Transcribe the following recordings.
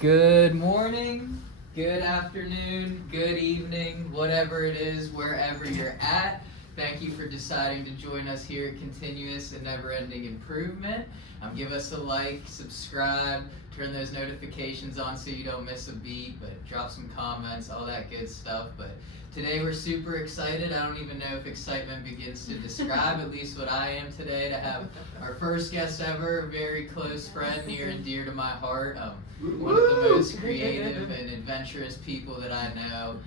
Good morning, good afternoon, good evening, whatever it is, wherever you're at. Thank you for deciding to join us here at Continuous and Never Ending Improvement. Give us a like, subscribe, turn those notifications on so you don't miss a beat, but drop some comments, all that good stuff. But today we're super excited. I don't even know if excitement begins to describe, at least what I am today, to have our first guest ever, a very close friend, near and dear to my heart. One of the most creative and adventurous people that I know,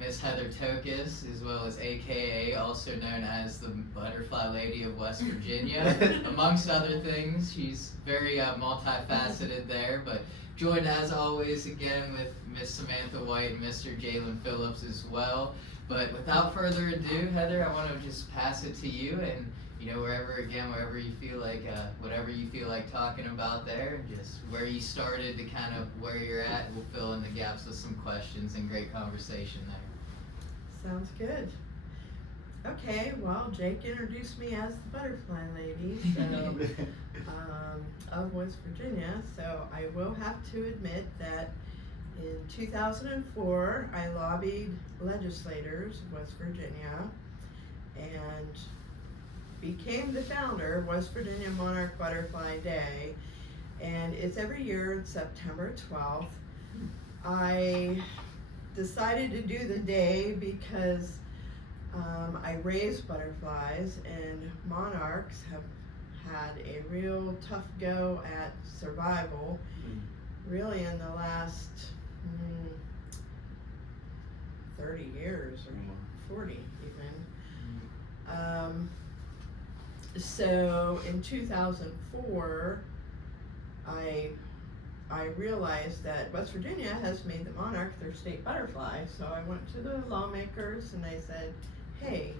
Miss Heather Tokus, as well as AKA, also known as the Butterfly Lady of West Virginia, amongst other things. She's very multifaceted there, but joined as always again with Miss Samantha White and Mr. Jalen Phillips as well. But without further ado, Heather, I want to just pass it to you, and wherever you feel like, whatever you feel like talking about there, just where you started to kind of where you're at, we'll fill in the gaps with some questions and great conversation there. Sounds good. Okay, well, Jake introduced me as the Butterfly Lady, so of West Virginia. So I will have to admit that in 2004, I lobbied legislators of West Virginia and became the founder of West Virginia Monarch Butterfly Day, and it's every year September 12th. I decided to do the day because I raise butterflies, and monarchs have had a real tough go at survival, really in the last 30 years or 40 even. So in 2004, I realized that West Virginia has made the monarch their state butterfly. So I went to the lawmakers and I said, hey,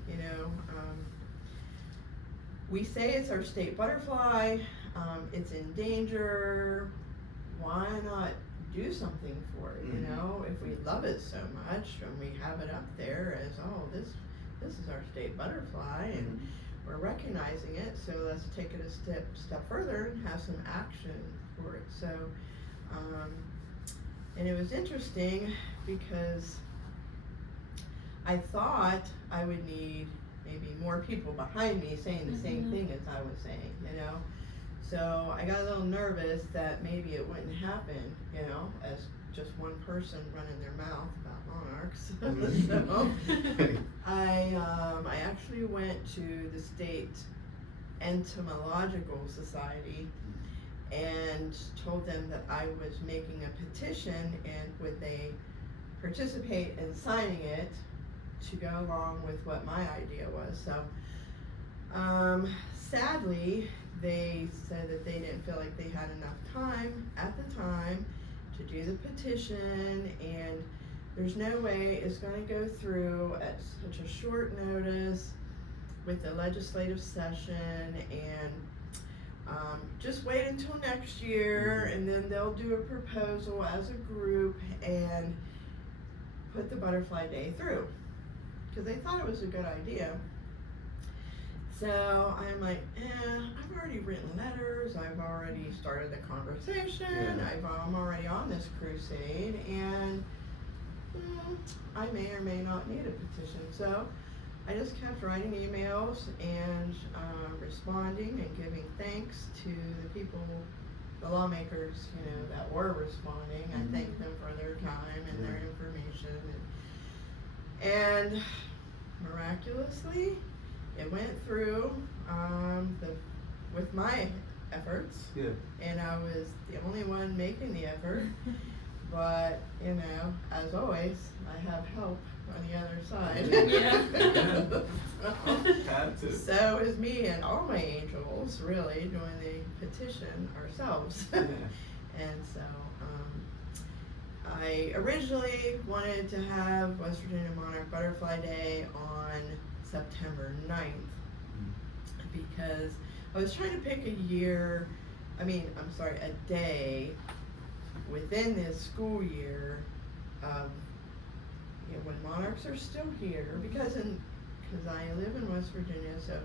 we say it's our state butterfly, it's in danger, why not do something for it, if we love it so much and we have it up there as, this is our state butterfly, and we're recognizing it, so let's take it a step further and have some action for it. So, and it was interesting because I thought I would need maybe more people behind me saying the same thing as I was saying, So I got a little nervous that maybe it wouldn't happen, as just one person running their mouth about monarchs. So I actually went to the state entomological society and told them that I was making a petition, and would they participate in signing it to go along with what my idea was. So sadly, they said that they didn't feel like they had enough time at the time to do the petition, and there's no way it's going to go through at such a short notice with the legislative session, and just wait until next year, and then they'll do a proposal as a group and put the Butterfly Day through, because they thought it was a good idea. So I'm like, I've already written letters, I've already started the conversation, I'm already on this crusade, and I may or may not need a petition. So I just kept writing emails and responding and giving thanks to the people, the lawmakers, that were responding. I thanked them for their time and their information. And miraculously, it went through with my efforts, and I was the only one making the effort. But as always, I have help on the other side. So is me and all my angels really doing the petition ourselves. And so I originally wanted to have West Virginia Monarch Butterfly Day on September 9th because I was trying to pick a day within this school year of when monarchs are still here, because I live in West Virginia, so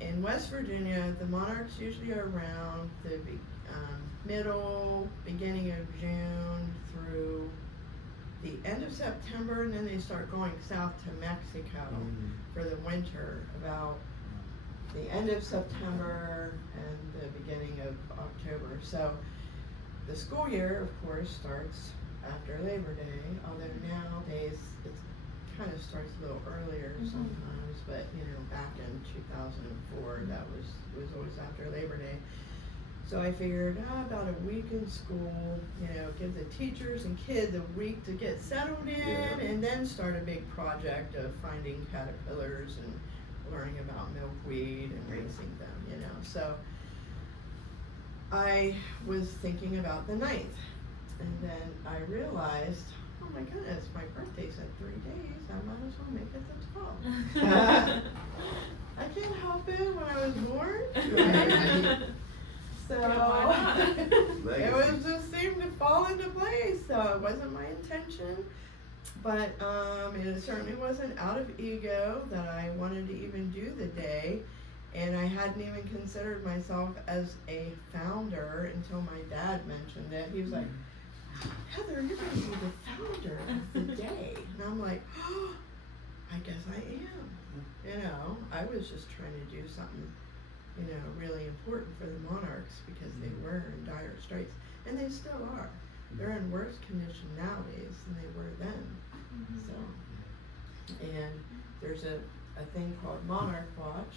in West Virginia the monarchs usually are around the beginning of June through the end of September, and then they start going south to Mexico for the winter, about the end of September and the beginning of October. So the school year, of course, starts after Labor Day, although nowadays it kind of starts a little earlier sometimes, but you know, back in 2004, that was always after Labor Day. So I figured about a week in school, you know, give the teachers and kids a week to get settled in, and then start a big project of finding caterpillars and learning about milkweed and raising them, you know. So I was thinking about the 9th, and then I realized, oh my goodness, my birthday's in 3 days, I might as well make it the 12th. I can't help it when I was born, right? So it was just seemed to fall into place. So it wasn't my intention, but it certainly wasn't out of ego that I wanted to even do the day, and I hadn't even considered myself as a founder until my dad mentioned it. He was like, "Heather, you're going to be the founder of the day," and I'm like, "Oh, I guess I am." You know, I was just trying to do something, you know, really important for the Monarchs because they were in dire straits, and they still are. They're in worse condition nowadays than they were then. So, and there's a thing called Monarch Watch,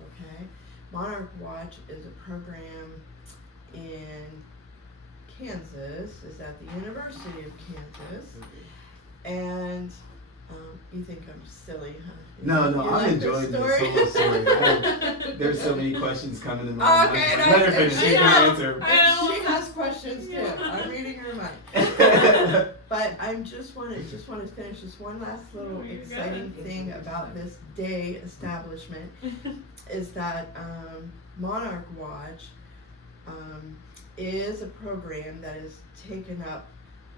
okay? Monarch Watch is a program in Kansas, it's at the University of Kansas, and you think I'm silly, huh? No, You I'm like enjoying this this story? whole story. There's so many questions coming in my mind. Okay, Let her finish. She can answer. And she has questions too. I'm reading her mind. But I just want to finish this one last little exciting thing about this day establishment is that Monarch Watch is a program that has taken up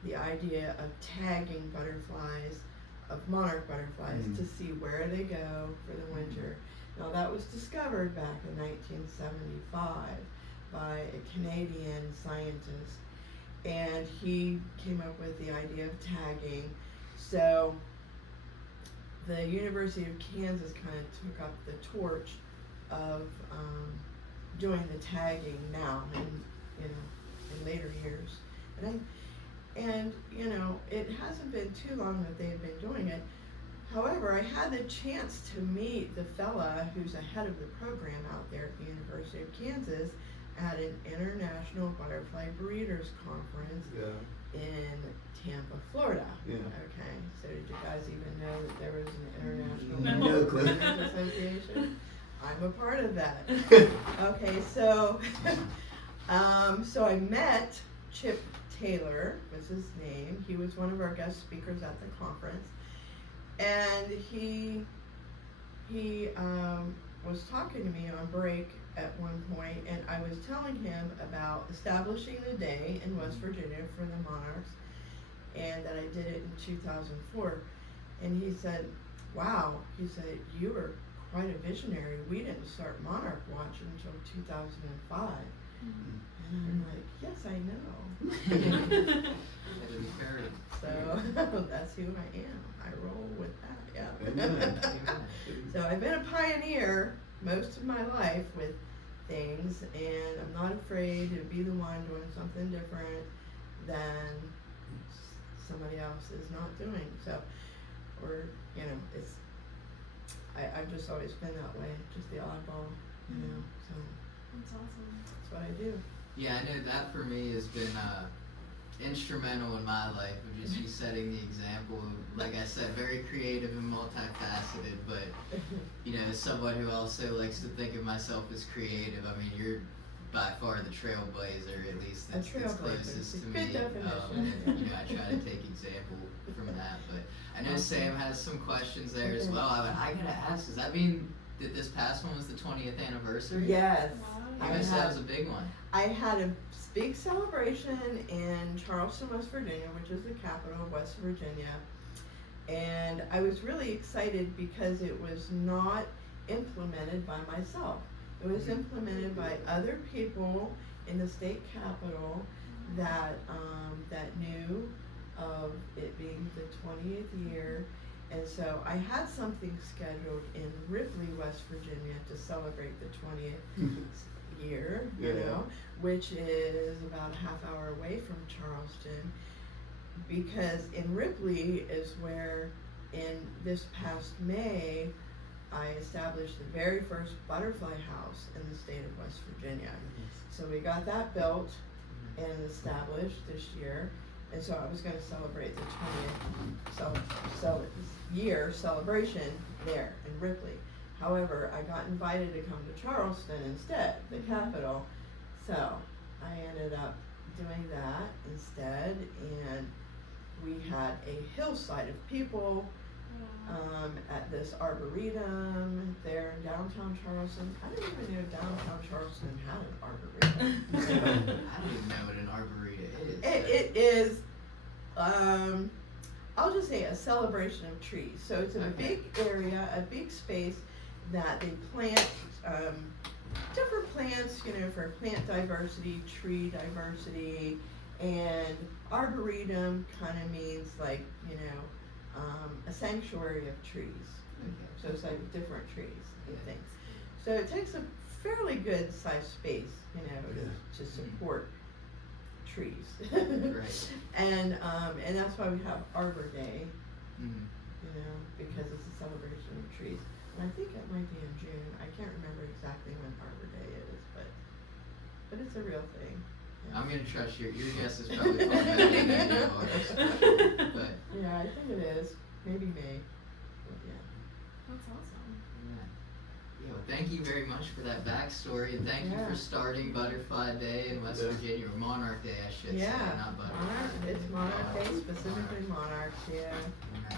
the idea of tagging butterflies, of monarch butterflies, to see where they go for the winter. Now that was discovered back in 1975 by a Canadian scientist, and he came up with the idea of tagging. So the University of Kansas kind of took up the torch of doing the tagging now in later years. And you know, it hasn't been too long that they've been doing it. However, I had the chance to meet the fella who's the head of the program out there at the University of Kansas at an International Butterfly Breeders Conference in Tampa, Florida. Okay, so did you guys even know that there was an International No clue. Breeders Association? I'm a part of that. Okay, so so I met Chip Taylor was his name. He was one of our guest speakers at the conference, and he was talking to me on break at one point, and I was telling him about establishing the day in West Virginia for the Monarchs, and that I did it in 2004. And he said, "Wow," he said, "you were quite a visionary. We didn't start Monarch Watch until 2005. And I'm like, "Yes, I know." So that's who I am. I roll with that, yeah. So I've been a pioneer most of my life with things, and I'm not afraid to be the one doing something different than somebody else is not doing. So, or, you know, I've just always been that way, just the oddball, you know, so. That's awesome. That's what I do. Yeah, I know that for me has been instrumental in my life of just you setting the example of, like I said, very creative and multifaceted, but you know, as someone who also likes to think of myself as creative, I mean, you're by far the trailblazer, at least that's closest to me. Good definition. And, you know, I try to take example from that, but I know Sam has some questions there as well. I gotta ask, does that mean that this past one was the 20th anniversary? Yes. Wow. I guess that was a big one. I had a big celebration in Charleston, West Virginia, which is the capital of West Virginia. And I was really excited because it was not implemented by myself. It was implemented by other people in the state capitol that, that knew of it being the 20th year. And so I had something scheduled in Ripley, West Virginia to celebrate the 20th year, you Yeah. know, which is about a half hour away from Charleston, because in Ripley is where in this past May I established the very first butterfly house in the state of West Virginia. So we got that built and established this year, and so I was gonna celebrate the 20th year celebration there in Ripley. However, I got invited to come to Charleston instead, the capital, so I ended up doing that instead, and we had a hillside of people at this arboretum there in downtown Charleston. I didn't even know downtown Charleston had an arboretum. I don't even know what an arboretum is. It is, I'll just say a celebration of trees. So it's in a big area, a big space that they plant different plants, you know, for plant diversity, tree diversity, and arboretum kind of means like, you know, a sanctuary of trees. So it's like different trees and things. So it takes a fairly good sized space, you know, to support trees. Right. And that's why we have Arbor Day, Mhm. you know, because it's a celebration of trees. And I think it might be in June. I can't remember exactly when Arbor Day is, but it's a real thing. Yeah. I'm gonna trust your guess is probably far better than yours. But Yeah, I think it is. Maybe May. But yeah. That's awesome. yeah, well, thank you very much for that backstory, and thank you Yeah. for starting Butterfly Day in West Yeah. Virginia, or Monarch Day, I should say, Yeah, not Butterfly. Monarch, it's Monarch Day, Monarch. specifically monarchs, yeah. Yeah.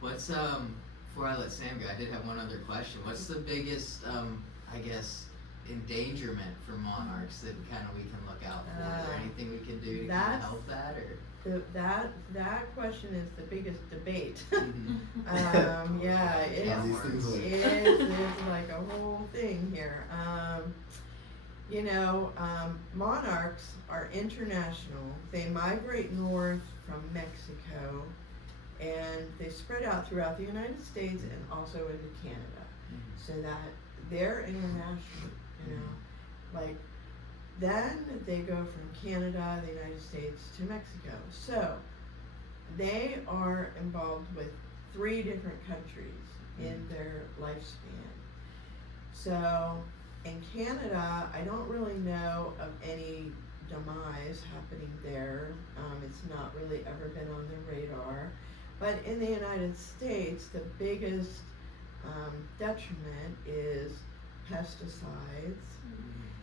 What's before I let Sam go, I did have one other question. What's the biggest I guess endangerment for monarchs that kind of we can look out for? Is there anything we can do to kind of that's- help that, or? That question is the biggest debate. Mhm. Yeah, Yeah, these things like- it's like a whole thing here. You know, monarchs are international. They migrate north from Mexico, and they spread out throughout the United States and also into Canada, so that they're international, you know. Like, then they go from Canada, the United States, to Mexico. So they are involved with 3 different countries in their lifespan. So in Canada, I don't really know of any demise happening there. It's not really ever been on the radar. But in the United States, the biggest detriment is pesticides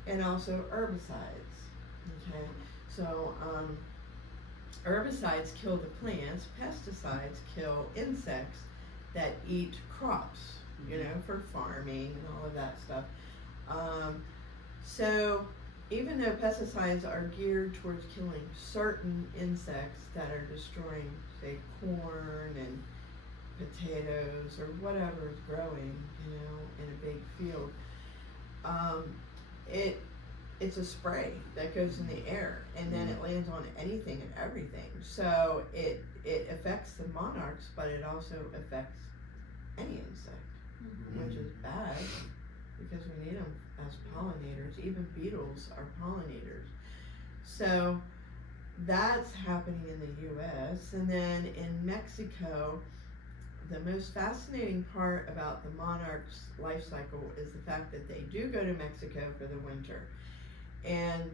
and also herbicides. Okay, so herbicides kill the plants, pesticides kill insects that eat crops, you know, for farming and all of that stuff. So even though pesticides are geared towards killing certain insects that are destroying, say, corn and potatoes or whatever is growing, you know, in a big field, it's a spray that goes in the air, and then it lands on anything and everything. So it affects the monarchs, but it also affects any insect, which is bad because we need them as pollinators. Even beetles are pollinators. So that's happening in the U.S. And then in Mexico, the most fascinating part about the monarch's life cycle is the fact that they do go to Mexico for the winter. And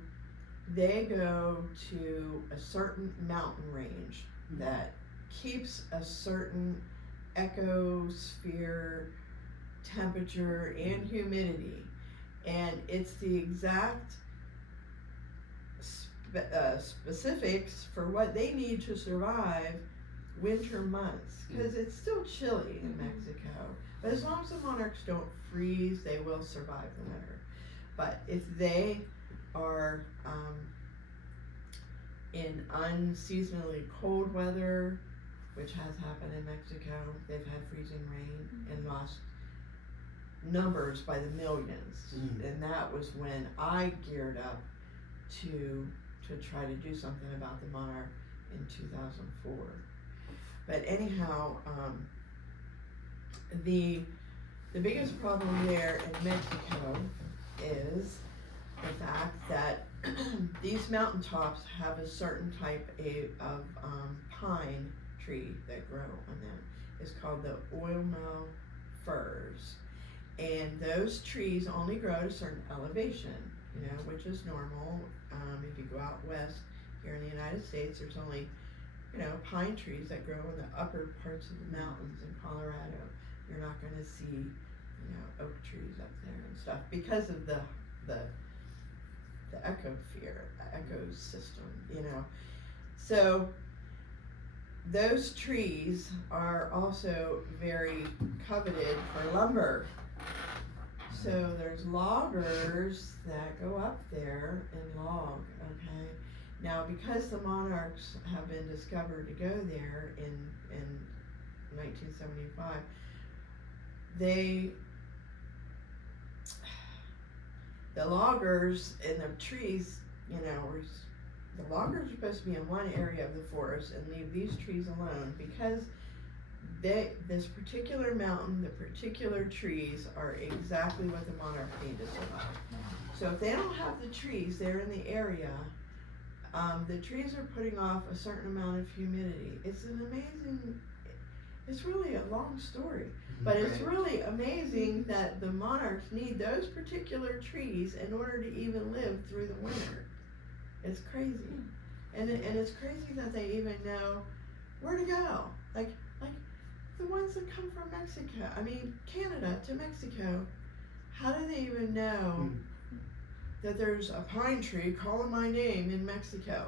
they go to a certain mountain range that keeps a certain ecosphere temperature and humidity. And it's the exact specifics for what they need to survive winter months, because it's still chilly in Mexico. But as long as the monarchs don't freeze, they will survive the winter. But if they are in unseasonably cold weather, which has happened in Mexico, they've had freezing rain and lost numbers by the millions. And that was when I geared up to try to do something about the monarch in 2004. But anyhow, the biggest problem there in Mexico is the fact that these mountaintops have a certain type of pine tree that grow on them. It's called the Olmo firs. And those trees only grow at a certain elevation, which is normal. If you go out west here in the United States, there's only, pine trees that grow in the upper parts of the mountains in Colorado. You're not gonna see, oak trees up there and stuff because of the ecosystem, So those trees are also very coveted for lumber. So there's loggers that go up there and log, okay? Now, because the monarchs have been discovered to go there in 1975, the loggers and the trees, the loggers are supposed to be in one area of the forest and leave these trees alone because this particular mountain, the particular trees are exactly what the monarch needed to survive. So if they don't have the trees there in the area, the trees are putting off a certain amount of humidity. It's really a long story, but it's really amazing that the monarchs need those particular trees in order to even live through the winter. It's crazy. And it's crazy that they even know where to go. Like the ones that come from Mexico, Canada to Mexico, how do they even know that there's a pine tree calling my name in Mexico?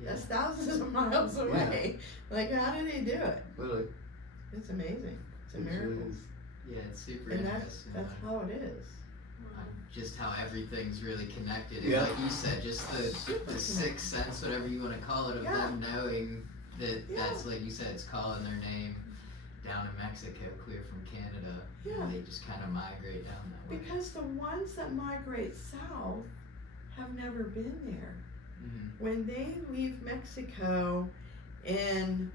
That's thousands of miles away. How do they do it? Really? It's amazing. It's a miracle. Yeah, it's super And interesting. that's how it is. Just how everything's really connected. And Yeah. like you said, just the sixth sense, whatever you want to call it, of them knowing that that's, like you said, it's calling their name down in Mexico, clear from Canada. Yeah. And they just kind of migrate down that way. Because the ones that migrate south have never been there. Mm-hmm. When they leave Mexico in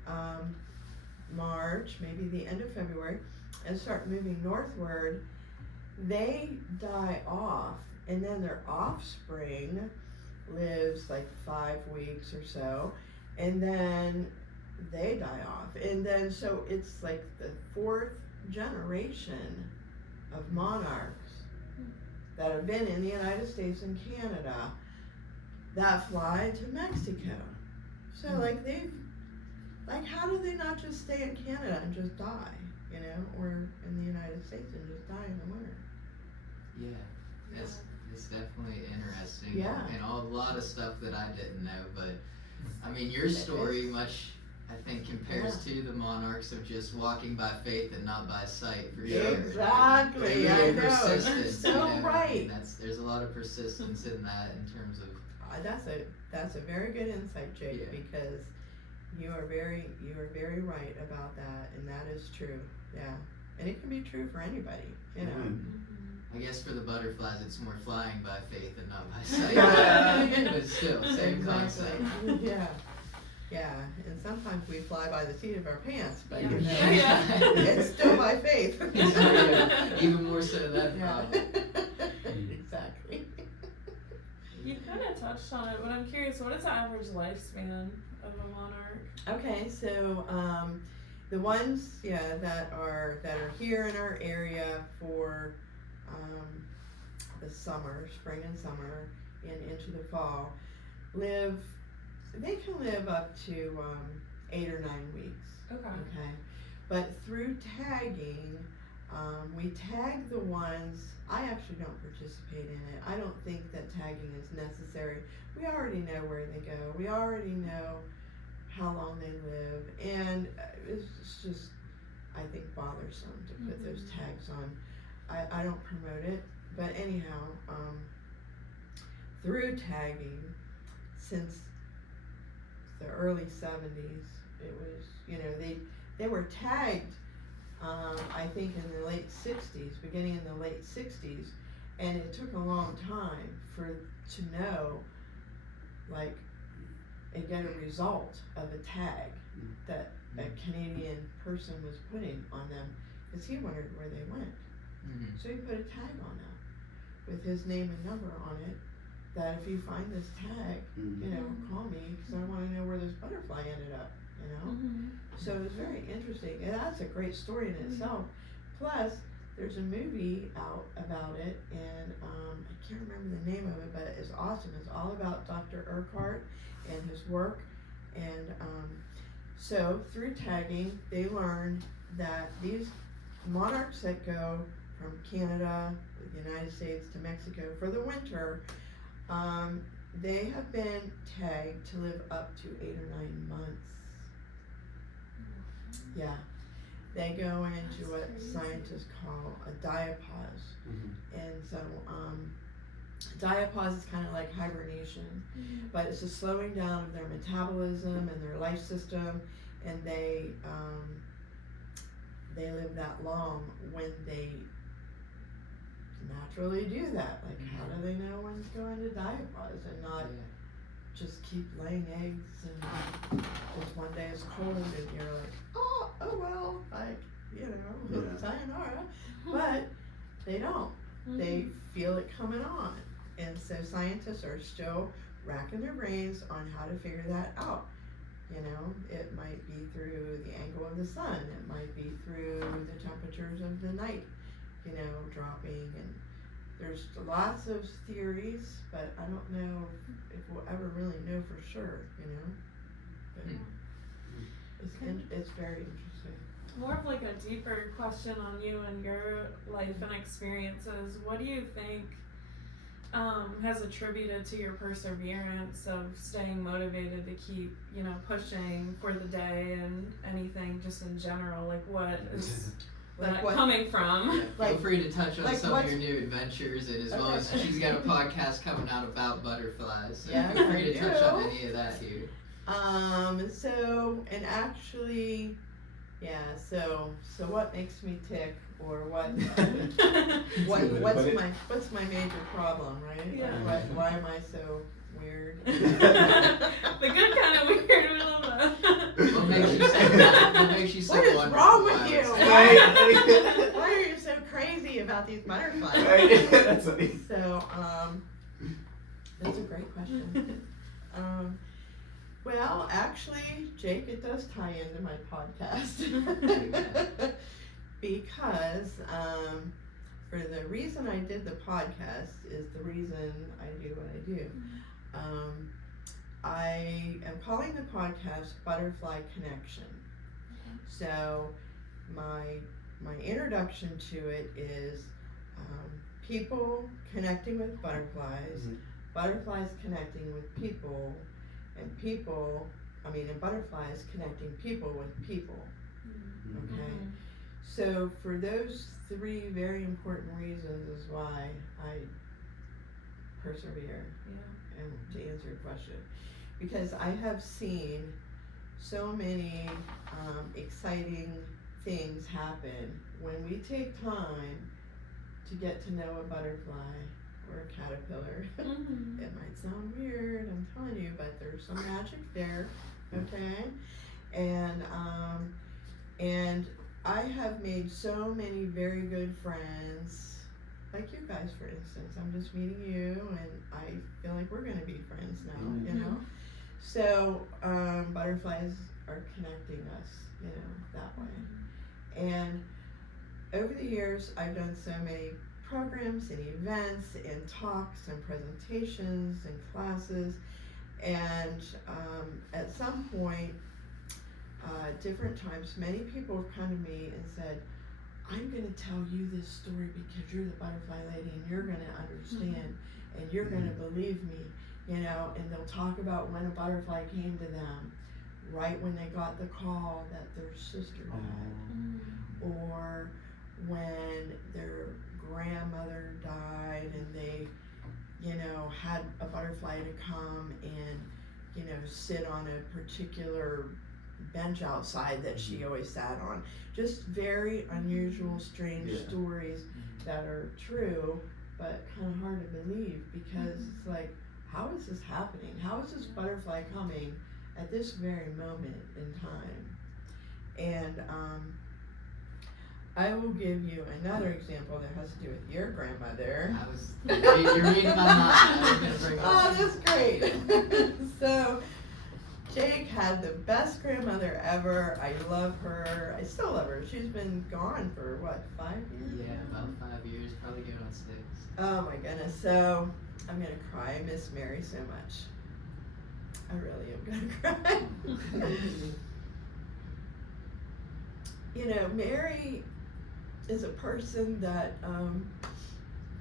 March, maybe the end of February, and start moving northward, they die off, and then their offspring lives 5 weeks or so, and then they die off. And then so it's the 4th generation of monarchs that have been in the United States and Canada that fly to Mexico. So how do they not just stay in Canada and just die, or in the United States and just die in the winter? Yeah, it's definitely interesting. Yeah. And a lot of stuff that I didn't know, but your story much, I think, compares to the monarchs of just walking by faith and not by sight, for sure. Exactly, They're I really know. persistent, You're so right. There's a lot of persistence in that in terms of. That's a very good insight, Jake, Yeah. because you are very right about that, and that is true. Yeah, and it can be true for anybody, I guess for the butterflies, it's more flying by faith and not by sight. Yeah. But still, same concept. Yeah, and sometimes we fly by the seat of our pants, but Yeah. it's still by faith. Even more so that Yeah. problem. Exactly. You kind of touched on it, but I'm curious, what is the average lifespan of a monarch? Okay, so the ones that are here in our area for the summer, spring and summer, and into the fall, they can live up to 8 or 9 weeks. Okay. But through tagging, we tag the ones. I actually don't participate in it. I don't think that tagging is necessary. We already know where they go. We already know how long they live, and it's just, I think, bothersome to put those tags on. I don't promote it, but anyhow, through tagging, since the early 70s, it was, they were tagged, I think in the late 60s, beginning in the late 60s, and it took a long time to know like, and get a result of a tag that a Canadian person was putting on them, because he wondered where they went. Mhm. So he put a tag on them with his name and number on it, that if you find this tag, you know, call me, because I want to know where this butterfly ended up, you know? So it was very interesting, and that's a great story in itself. Plus, there's a movie out about it, and I can't remember the name of it, but it's awesome. It's all about Dr. Urquhart and his work, and so through tagging, they learned that these monarchs that go from Canada, the United States to Mexico for the winter, they have been tagged to live up to 8 or 9 months. Yeah, they go into what scientists call a diapause, and so diapause is kind of like hibernation, but it's a slowing down of their metabolism and their life system, and they live that long when they naturally do that. Like, how do they know when to go into diapause and not just keep laying eggs, and just one day it's cold and you're like, oh well, like, you know, sayonara. But they don't. They feel it coming on. And so scientists are still racking their brains on how to figure that out. You know, it might be through the angle of the sun, it might be through the temperatures of the night, you know, dropping, and there's lots of theories, but I don't know if we'll ever really know for sure, you know. But it's very interesting. More of like a deeper question on you and your life and experiences. What do you think has attributed to your perseverance of staying motivated to keep, you know, pushing for the day and anything just in general? Like, what is Like that what? coming from? Feel Like- free to touch on like some what- of your new adventures, and as well Okay. as she's got a podcast coming out about butterflies. So Yeah, feel free to I touch on do. any of that here. So, and actually, yeah, so what makes me tick, or what what's my major problem, right? Yeah. Like, why am I so weird? The good kind of weird. We love that. What makes you so What is wonderful, wrong with I would you? say. Why are you so crazy about these butterflies? That's funny. So, that's a great question. Well, actually, Jake, it does tie into my podcast. Because, for the reason I did the podcast is the reason I do what I do. I am calling the podcast Butterfly Connection. So, my introduction to it is people connecting with butterflies, butterflies connecting with people, and butterflies connecting people with people. Okay? So for those 3 very important reasons is why I persevere, and to answer your question. Because I have seen so many exciting things happen when we take time to get to know a butterfly or a caterpillar. It might sound weird, I'm telling you, but there's some magic there, okay? And I have made so many very good friends, like you guys, for instance. I'm just meeting you, and I feel like we're gonna be friends now, you know? So, butterflies are connecting us, you know, that way. And over the years, I've done so many programs and events and talks and presentations and classes, and at some point, different times, many people have come to me and said, I'm going to tell you this story because you're the butterfly lady and you're going to understand and you're going to believe me, you know, and they'll talk about when a butterfly came to them right when they got the call that their sister died, or when their grandmother died and they, you know, had a butterfly to come and, you know, sit on a particular bench outside that she always sat on. Just very unusual, strange stories that are true, but kind of hard to believe, because it's like, how is this happening? How is this butterfly coming at this very moment in time? And I will give you another example that has to do with your grandmother. You're reading my mind. I was gonna bring it Oh, up. that's great. So, Jake had the best grandmother ever. I love her. I still love her. She's been gone for what, 5 years? Yeah, about 5 years, probably going on 6. Oh my goodness. So, I'm gonna cry. I miss Mary so much. I really am gonna cry. You know, Mary is a person that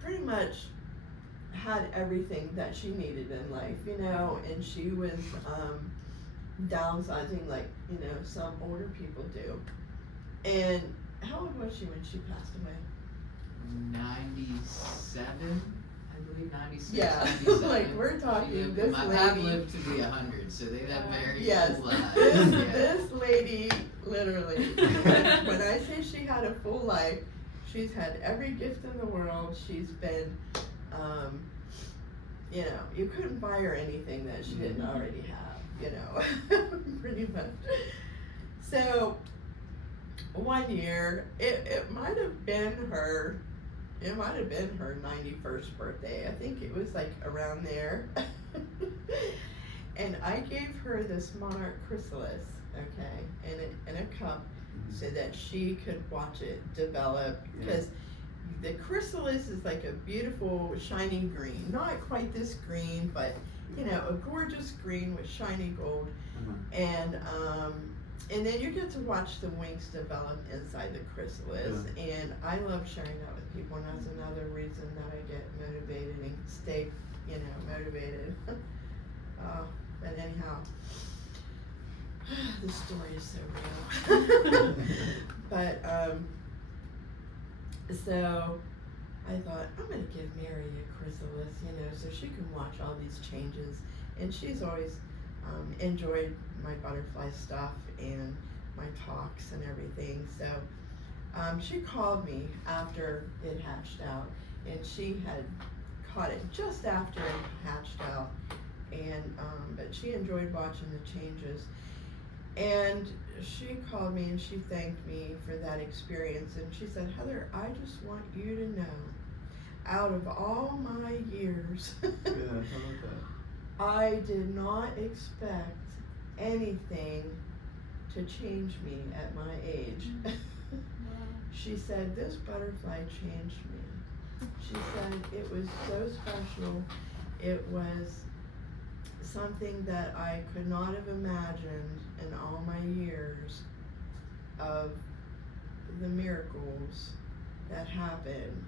pretty much had everything that she needed in life, you know, and she was downsizing like, you know, some older people do. And how old was she when she passed away? 97, I believe 96. Yeah, 97. like we're talking this my dad lady. lived to be 100, so they've had very Yes, full lives. this lady, literally, when I say she had a full life, she's had every gift in the world. She's been, you know, you couldn't buy her anything that she didn't already have, you know, pretty much. So, one year, it might have been her 91st birthday. I think it was like around there. And I gave her this monarch chrysalis, okay, in a cup so that she could watch it develop. Because the chrysalis is like a beautiful shiny green. Not quite this green, but you know, a gorgeous green with shiny gold. And then you get to watch the wings develop inside the chrysalis. And I love sharing that with people, and that's another reason that I get motivated and stay, you know, motivated. But anyhow, this story is so real. But so I thought, I'm gonna give Mary a chrysalis, you know, so she can watch all these changes. And she's always enjoyed my butterfly stuff and my talks and everything. So she called me after it hatched out, and she had caught it just after it hatched out. And but she enjoyed watching the changes. And she called me and she thanked me for that experience. And she said, Heather, I just want you to know, out of all my years, I did not expect anything to change me at my age. She said, this butterfly changed me. She said, it was so special. It was something that I could not have imagined in all my years of the miracles that happened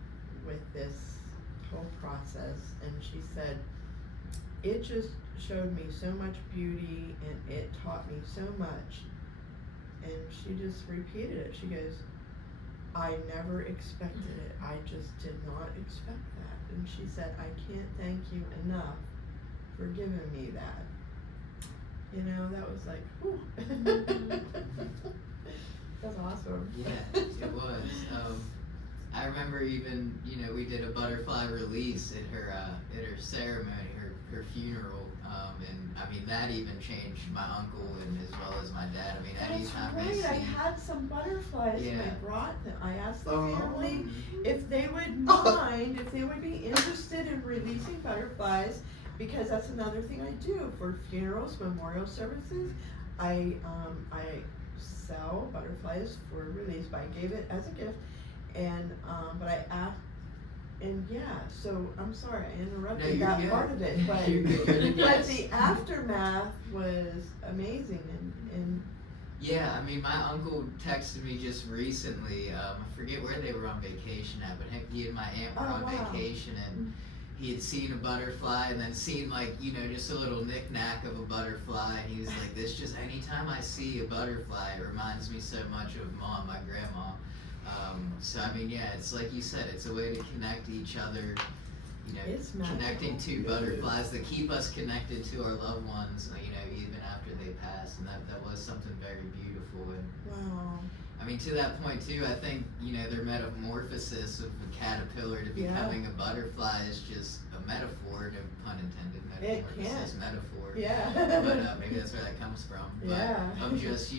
with this whole process. And she said, it just showed me so much beauty, and it taught me so much. And she just repeated it. She goes, I never expected it. I just did not expect that. And she said, I can't thank you enough for giving me that. You know, that was like, whew. That's awesome. Yeah, it was. I remember even, you know, we did a butterfly release at her ceremony, her funeral, and I mean that even changed my uncle and as well as my dad. I mean, anytime That's they right. I see, had some butterflies and I Yeah. brought them. I asked the family Mhm. if they would mind, if they would be interested in releasing butterflies, because that's another thing I do for funerals, memorial services. I sell butterflies for release, but I gave it as a gift, and but I asked, and yeah. So I'm sorry I interrupted No, you're that good. part of it, but You're good. but Yes. the aftermath was amazing, and Yeah, I mean, my uncle texted me just recently. I forget where they were on vacation at, but he and my aunt were Oh, on wow. vacation, and he had seen a butterfly and then seen, like, you know, just a little knick-knack of a butterfly, and he was like, this just, anytime I see a butterfly, it reminds me so much of Mom, my grandma. So, I mean, yeah, it's like you said, it's a way to connect each other, you know, It's magical. connecting to butterflies that keep us connected to our loved ones, you know, even after they pass, and that was something very beautiful. And wow. I I mean, to that point too, I think, their metamorphosis of a caterpillar to Yeah. becoming a butterfly is just a metaphor, no pun intended, It metamorphosis, can. metaphor. Yeah. But maybe that's where that comes from. But Yeah. of just,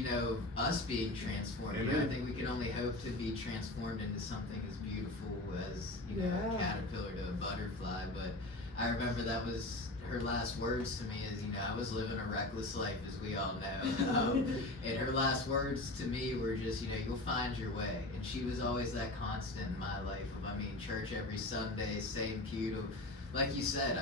us being transformed. I Amen. think we can only hope to be transformed into something as beautiful as, a Yeah. caterpillar to a butterfly. But I remember that was her last words to me is, I was living a reckless life, as we all know. And her last words to me were just, you'll find your way. And she was always that constant in my life of, church every Sunday, same pew. Like you said,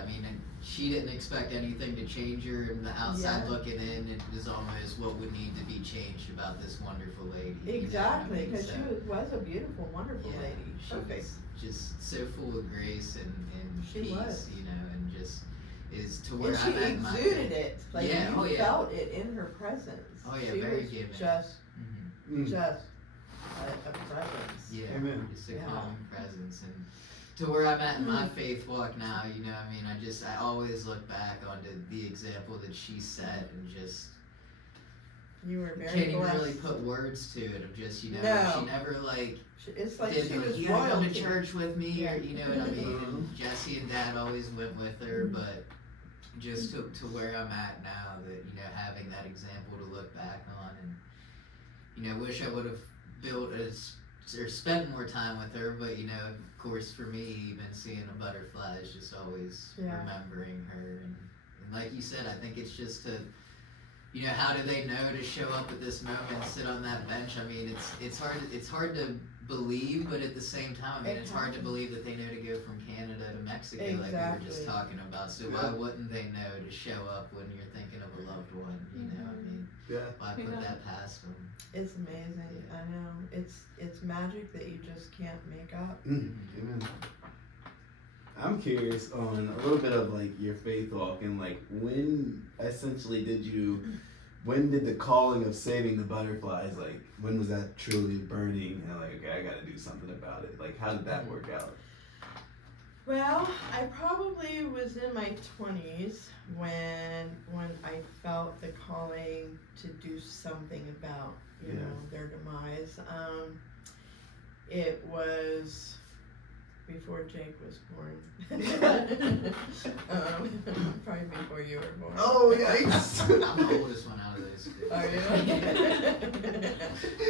she didn't expect anything to change her, and the outside Yeah. looking in, it was almost what would need to be changed about this wonderful lady. Exactly, because So, she was a beautiful, wonderful yeah, lady. she Perfect. was just so full of grace and She peace, was. and just is to where And I'm she at in my exuded faith. it. Like Yeah, you oh, yeah. felt it in her presence. Oh, yeah, she very was giving. just Mm. just a presence. Yeah, Amen. just a Yeah. calming presence, and to where I'm at in my faith walk now, I always look back onto the example that she set, and just You were very can't even blessed. really put words to it. Of just, No. she never It's like did she was you gotta come to royalty. church with me, Yeah. or you know what I mean. And Jesse and Dad always went with her, Mhm. but just to where I'm at now, that having that example to look back on, and wish I would have built or spent more time with her, but of course for me, even seeing a butterfly is just always Yeah. remembering her, and like you said, I think it's just to how do they know to show up at this moment, sit on that bench? It's hard to believe, but at the same time, it's hard to believe that they know to go from Canada to Mexico, like we were just Exactly. talking about. So why wouldn't they know to show up when you're thinking of a loved one? Yeah. Why put Yeah. that past them? It's amazing. I know. It's magic that you just can't make up. Amen. I'm curious on a little bit of like your faith walk, and like when did the calling of saving the butterflies, like when was that truly burning and like, okay, I gotta do something about it? Like how did that work out? Well, I probably was in my 20s when I felt the calling to do something about Yeah. their demise. It was before Jake was born. Probably before you were born. Oh yikes! I'm the oldest one out of those two. Are you?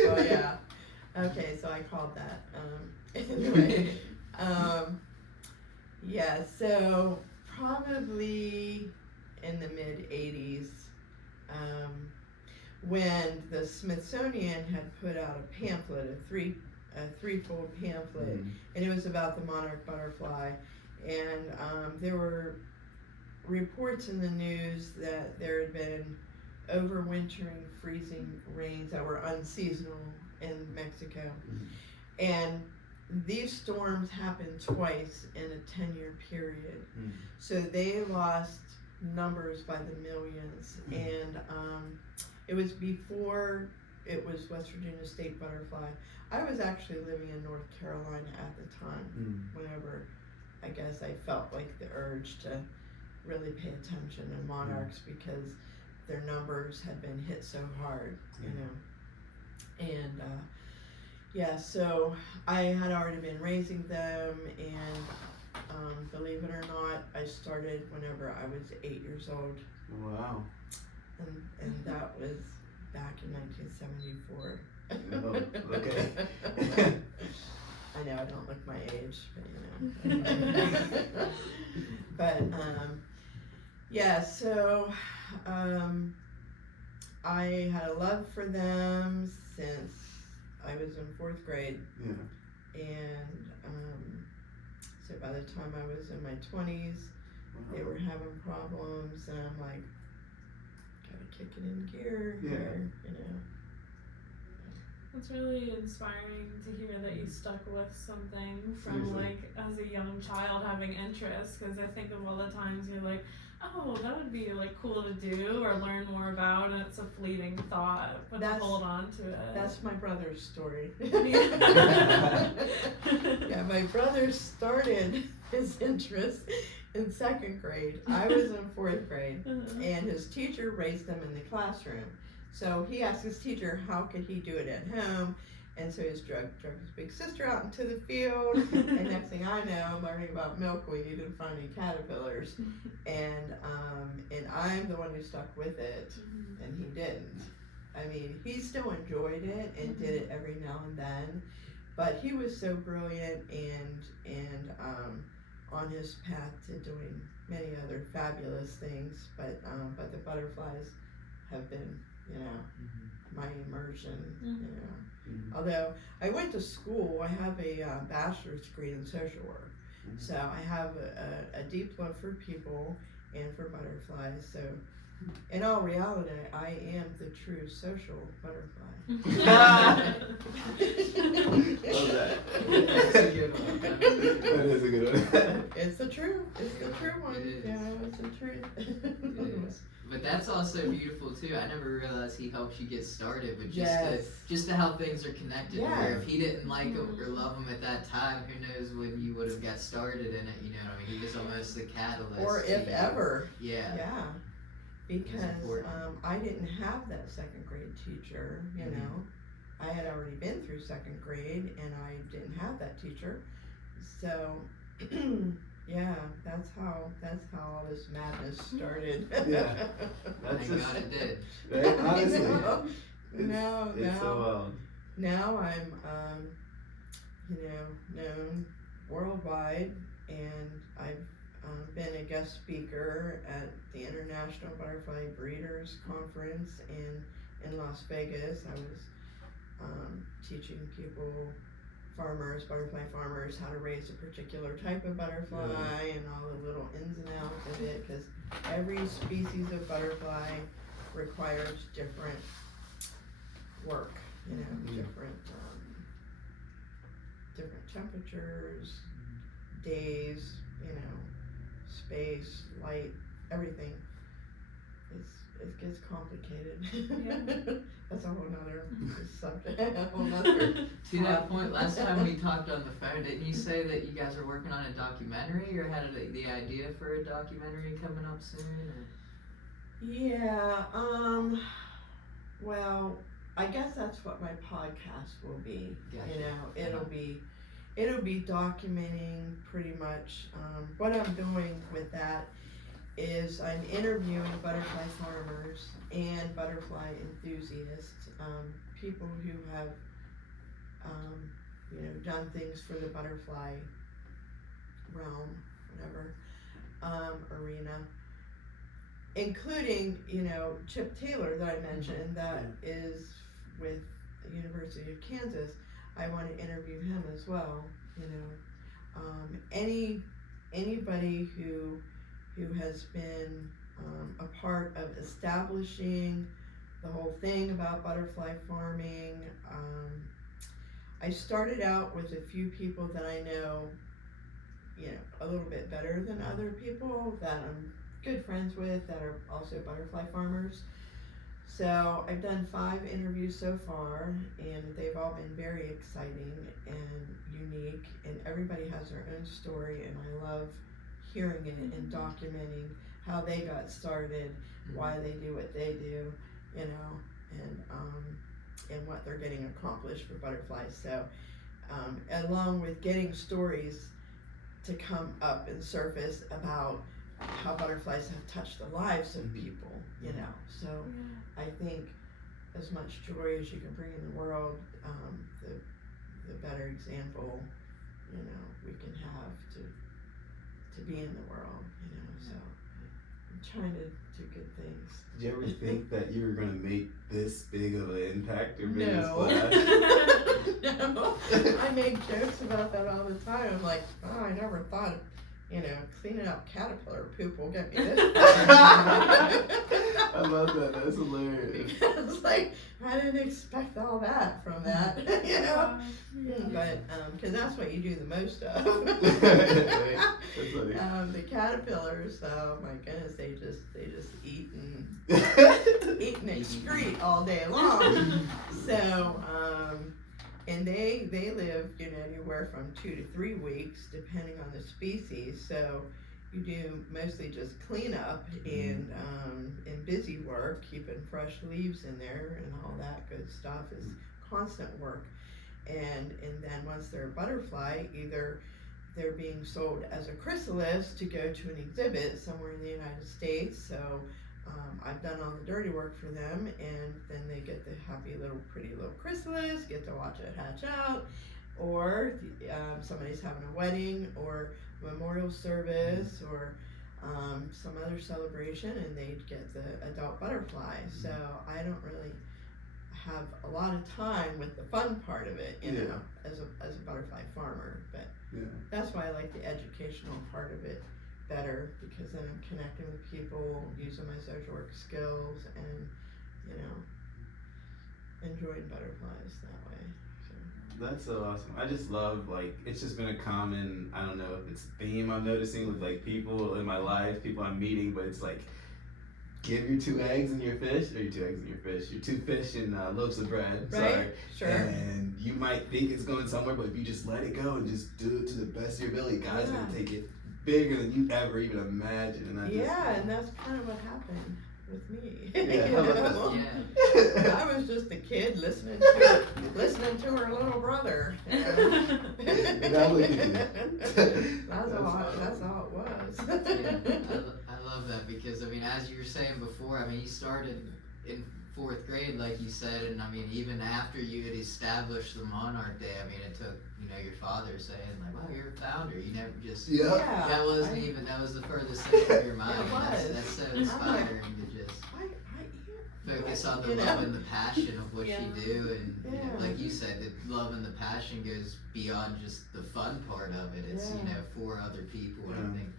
Oh yeah. Okay, so I called that. Anyway, yeah. So probably in the mid '80s, when the Smithsonian had put out a pamphlet, a threefold pamphlet, and it was about the monarch butterfly, and there were reports in the news that there had been overwintering freezing rains that were unseasonal in Mexico. And these storms happened twice in a 10-year period. So they lost numbers by the millions. And it was before it was West Virginia state butterfly. I was actually living in North Carolina at the time, whenever I guess I felt like the urge to really pay attention to monarchs because their numbers had been hit so hard, And yeah, so I had already been raising them, and believe it or not, I started whenever I was 8 years old, Wow. and that was back in 1974. Oh, okay. I know I don't look my age, but but yeah, so I had a love for them since I was in 4th grade, Yeah. and so by the time I was in my 20s, they were having problems, and I'm like, gotta kick it in gear here, It's really inspiring to hear that you stuck with something from Seriously. like as a young child having interest, because I think of all the times you're like, oh, that would be like cool to do or learn more about, and it's a fleeting thought, but to hold on to it. That's my brother's story. Yeah. Yeah, my brother started his interest in 2nd grade. I was in 4th grade, and his teacher raised him in the classroom. So he asked his teacher how could he do it at home, And so he's drug his big sister out into the field, and next thing I know, I'm learning about milkweed and finding caterpillars, and I'm the one who stuck with it, and he didn't. I mean, he still enjoyed it and did it every now and then, but he was so brilliant and on his path to doing many other fabulous things. But the butterflies have been, you know, my immersion, you know. Although I went to school, I have a bachelor's degree in social work, so I have a deep love for people and for butterflies. So, in all reality, I am the true social butterfly. Love that. That's a good one. That is a good one. It's the true one. It is. Yeah, it's the truth. It is. But that's also beautiful too. I never realized he helped you get started, but just to how things are connected. Yeah. Where if he didn't like him or love him at that time, who knows when you would have got started in it? You know what I mean? He was almost the catalyst. Or if ever. Yeah. Yeah. Because important. I didn't have that second grade teacher, you know. I had already been through second grade and I didn't have that teacher. So yeah, that's how all this madness started. Yeah. Thank God it did. Right? Honestly. It's so wild. Now I'm you know, known worldwide, and I've been a guest speaker at the International Butterfly Breeders Conference in Las Vegas. I was teaching people, butterfly farmers, how to raise a particular type of butterfly and all the little ins and outs of it, because every species of butterfly requires different work, you know, different temperatures, days, you know, space, light, everything. It gets complicated. Yeah. That's a whole nother subject. A whole nother. To that point, last time we talked on the phone, didn't you say that you guys are working on a documentary, or had the idea for a documentary coming up soon? Or? Yeah. Well, I guess that's what my podcast will be. Gotcha. You know, it'll be documenting pretty much what I'm doing with that. Is I'm interviewing butterfly farmers and butterfly enthusiasts, people who have, you know, done things for the butterfly realm, whatever, arena, including, you know, Chip Taylor that I mentioned, that is with the University of Kansas. I want to interview him as well, you know, anybody who has been a part of establishing the whole thing about butterfly farming. I started out with a few people that I know, you know, a little bit better than other people that I'm good friends with that are also butterfly farmers. So I've done 5 interviews so far, and they've all been very exciting and unique, and everybody has their own story, and I love hearing it and documenting how they got started, why they do what they do, you know, and what they're getting accomplished for butterflies. So, along with getting stories to come up and surface about how butterflies have touched the lives of people, you know. So, I think as much joy as you can bring in the world, the better example, you know, we can have to be in the world, you know, so I'm trying to do good things. Did you ever think that you were gonna make this big of an impact or big a No. splash? No. I make jokes about that all the time. I'm like, oh, I never thought, you know, cleaning up caterpillar poop will get me this far. I love that. That's hilarious. Because, like, I didn't expect all that from that, you know. But because that's what you do the most of. Right. That's funny. The caterpillars, oh my goodness, they just eat and excrete all day long. So and they live, you know, anywhere from 2 to 3 weeks depending on the species. So you do mostly just cleanup and busy work, keeping fresh leaves in there and all that good stuff is constant work. and then once they're a butterfly, either they're being sold as a chrysalis to go to an exhibit somewhere in the United States. So I've done all the dirty work for them, and then they get the happy little pretty little chrysalis, get to watch it hatch out, or somebody's having a wedding or memorial service or some other celebration, and they get the adult butterfly. So I don't really have a lot of time with the fun part of it, you know, as a butterfly farmer. But that's why I like the educational part of it better, because then I'm connecting with people, using my social work skills, and you know, enjoying butterflies that way. So. That's so awesome. I just love, like, it's just been a common, I don't know if it's a theme I'm noticing with, like, people in my life, people I'm meeting, but it's like, give your 2 eggs and your fish, or your 2 eggs and your fish, your 2 fish and loaves of bread. Right? Sorry. Sure. And you might think it's going somewhere, but if you just let it go and just do it to the best of your ability, God's gonna take it bigger than you ever even imagine. And And that's kind of what happened with me. Yeah, You how about know? that? I was just a kid listening to her little brother. You know? Now look at you. That's all it was. I love that, because I mean, as you were saying before, I mean, you started in 4th grade, like you said, and I mean, even after you had established the Monarch Day, I mean, it took, you know, your father saying like, "Wow, you're a founder." You never just that wasn't even, that was the furthest thing from your mind. It was. That's so inspiring to just focus on the love and the passion of what you do, and you know, like you said, the love and the passion goes beyond just the fun part of it. It's you know, for other people, and I think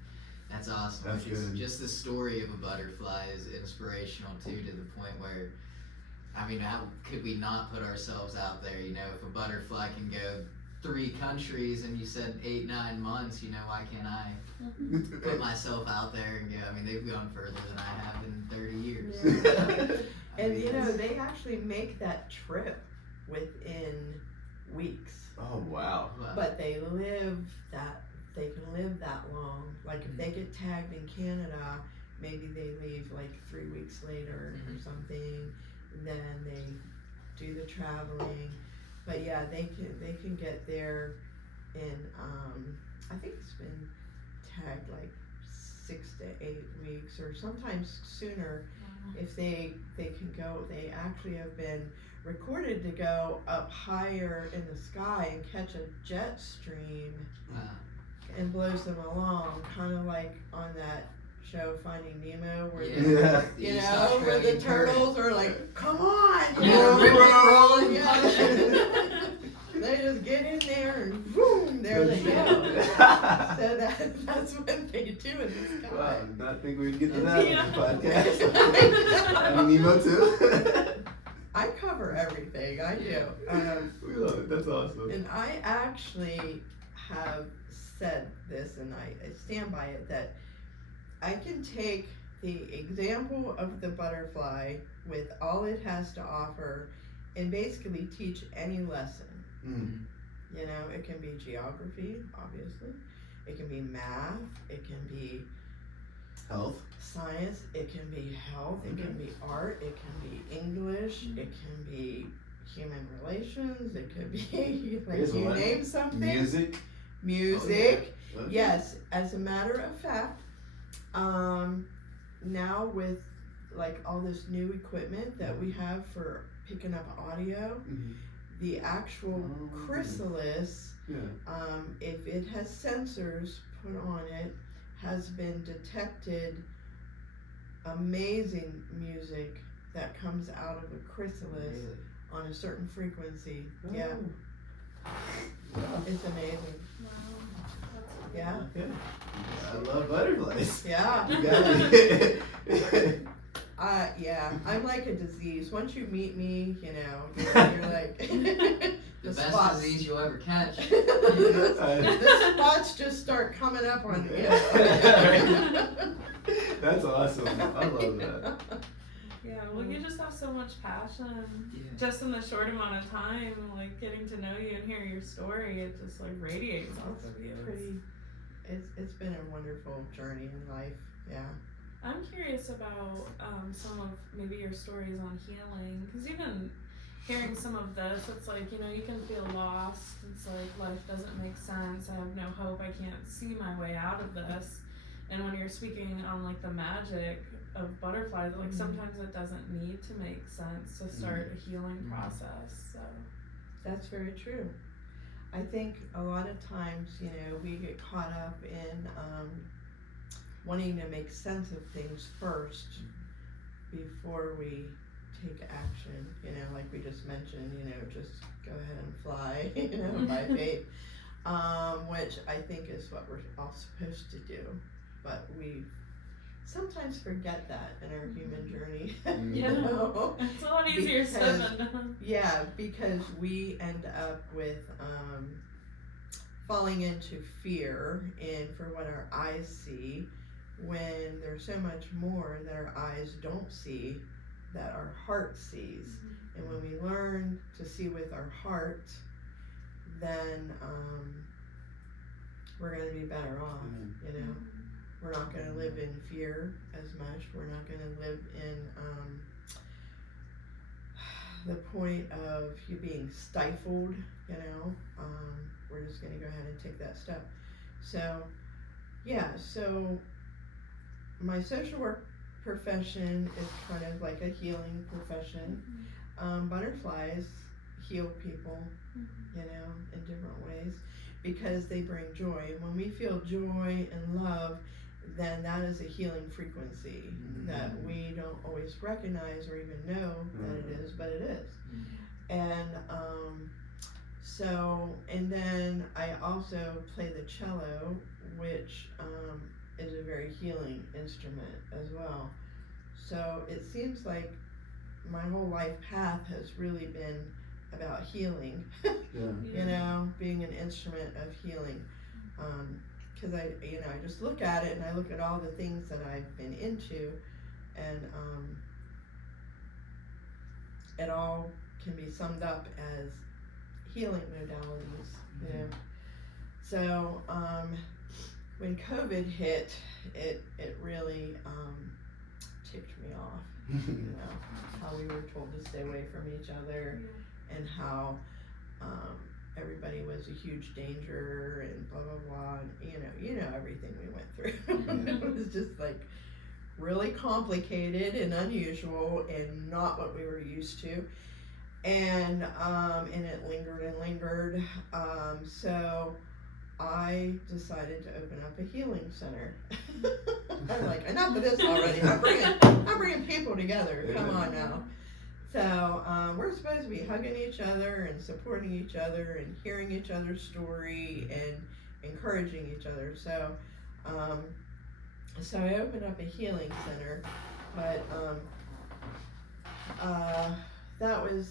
that's awesome. That's good. Just the story of a butterfly is inspirational too, to the point where, I mean, how could we not put ourselves out there? You know, if a butterfly can go 3 countries, and you said 8-9 months, you know, why can't I put myself out there and go? I mean, they've gone further than I have in 30 years. Yeah. And you know, they actually make that trip within weeks. Oh wow. But they can live that long. Like if they get tagged in Canada, maybe they leave like 3 weeks later or something. Then they do the traveling. But yeah, they can get there in I think it's been tagged like 6 to 8 weeks, or sometimes sooner. If they can go, they actually have been recorded to go up higher in the sky and catch a jet stream and blows them along, kind of like on that show Finding Nemo, where you know, where the turtles are like, "Come on, you know, rolling, they just get in there and boom, there they go." So that's what they do in the sky. Wow, I did not think we'd get to that on the podcast. Finding Nemo too. I cover everything. I do. We love it. That's awesome. And I actually have said this, and I stand by it, that I can take the example of the butterfly with all it has to offer and basically teach any lesson. You know, it can be geography, obviously. It can be math. It can be health, science. It can be health. It can be art. It can be English. It can be human relations. It could be like you name something. Music. Oh, yeah. Yes, as a matter of fact, now with like all this new equipment that we have for picking up audio, the actual chrysalis, if it has sensors put on it, has been detected amazing music that comes out of a chrysalis on a certain frequency. Yeah. It's amazing. Yeah. I love butterflies. Yeah. You got it. Yeah, I'm like a disease. Once you meet me, you know, you're like the best spots. disease you'll ever catch. The spots just start coming up on you. Know. That's awesome. I love that. Yeah, well, you just have so much passion, just in the short amount of time. Like getting to know you and hear your story, it just like radiates off of you. It's been a wonderful journey in life. Yeah. I'm curious about some of maybe your stories on healing, because even hearing some of this, it's like, you know, you can feel lost. It's like life doesn't make sense. I have no hope. I can't see my way out of this. And when you're speaking on like the magic of butterflies, like sometimes it doesn't need to make sense to start a healing process. So That's very true. I think a lot of times, you know, we get caught up in wanting to make sense of things first before we take action, you know, like we just mentioned, you know, just go ahead and fly, you know, by faith, which I think is what we're all supposed to do, but we sometimes forget that in our human journey. yeah, You know? it's a lot easier said Because- than done. Yeah, because we end up with falling into fear and for what our eyes see, when there's so much more that our eyes don't see that our heart sees. And when we learn to see with our heart, then we're going to be better off, you know. We're not going to live in fear as much. We're not going to live in the point of you being stifled, you know. We're just going to go ahead and take that step. So, yeah, so my social work profession is kind of like a healing profession. Butterflies heal people, you know, in different ways because they bring joy. And when we feel joy and love, then that is a healing frequency that we don't always recognize or even know that it is, but it is. And and then I also play the cello, which is a very healing instrument as well. So it seems like my whole life path has really been about healing, you know, being an instrument of healing. Because I just look at it and I look at all the things that I've been into, and it all can be summed up as healing modalities, you know. So when COVID hit, it really ticked me off, you know, how we were told to stay away from each other and how everybody was a huge danger and blah blah blah, and you know everything we went through. It was just like really complicated and unusual and not what we were used to, and it lingered and lingered. So I decided to open up a healing center. I'm like, enough of this already. I'm bringing people together. Come on now. So we're supposed to be hugging each other and supporting each other and hearing each other's story and encouraging each other. So so I opened up a healing center, but that was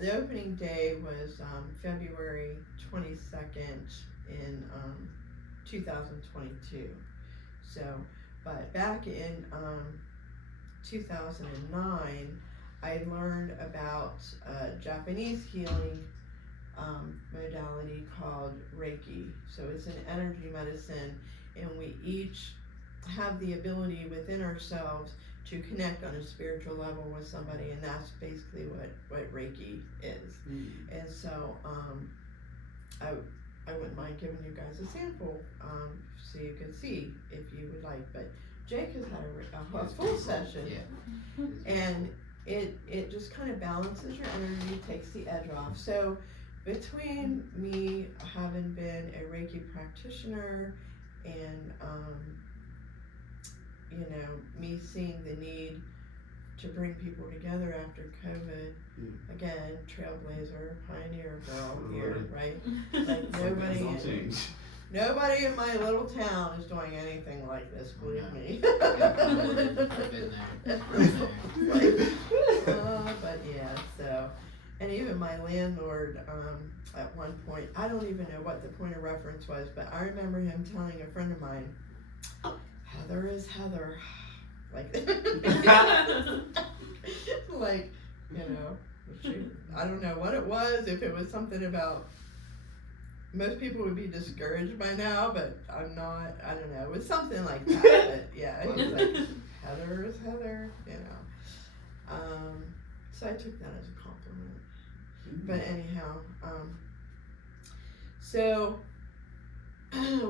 the opening day was February 22nd in 2022. So, but back in 2009, I learned about a Japanese healing modality called Reiki. So it's an energy medicine, and we each have the ability within ourselves to connect on a spiritual level with somebody, and that's basically what Reiki is. And so I wouldn't mind giving you guys a sample so you can see if you would like. But Jake has had a full session, and it just kind of balances your energy, takes the edge off. So between me having been a Reiki practitioner and you know, me seeing the need to bring people together after COVID, again, trailblazer, pioneer girl here, right? Like nobody in my little town is doing anything like this, believe me. But yeah, so, and even my landlord, at one point, I don't even know what the point of reference was, but I remember him telling a friend of mine, Heather is Heather, like, like, you know, I don't know what it was, if it was something about, most people would be discouraged by now, but I'm not, I don't know, it was something like that, but yeah, he was like, Heather is Heather, you know. So I took that as a compliment. But anyhow, so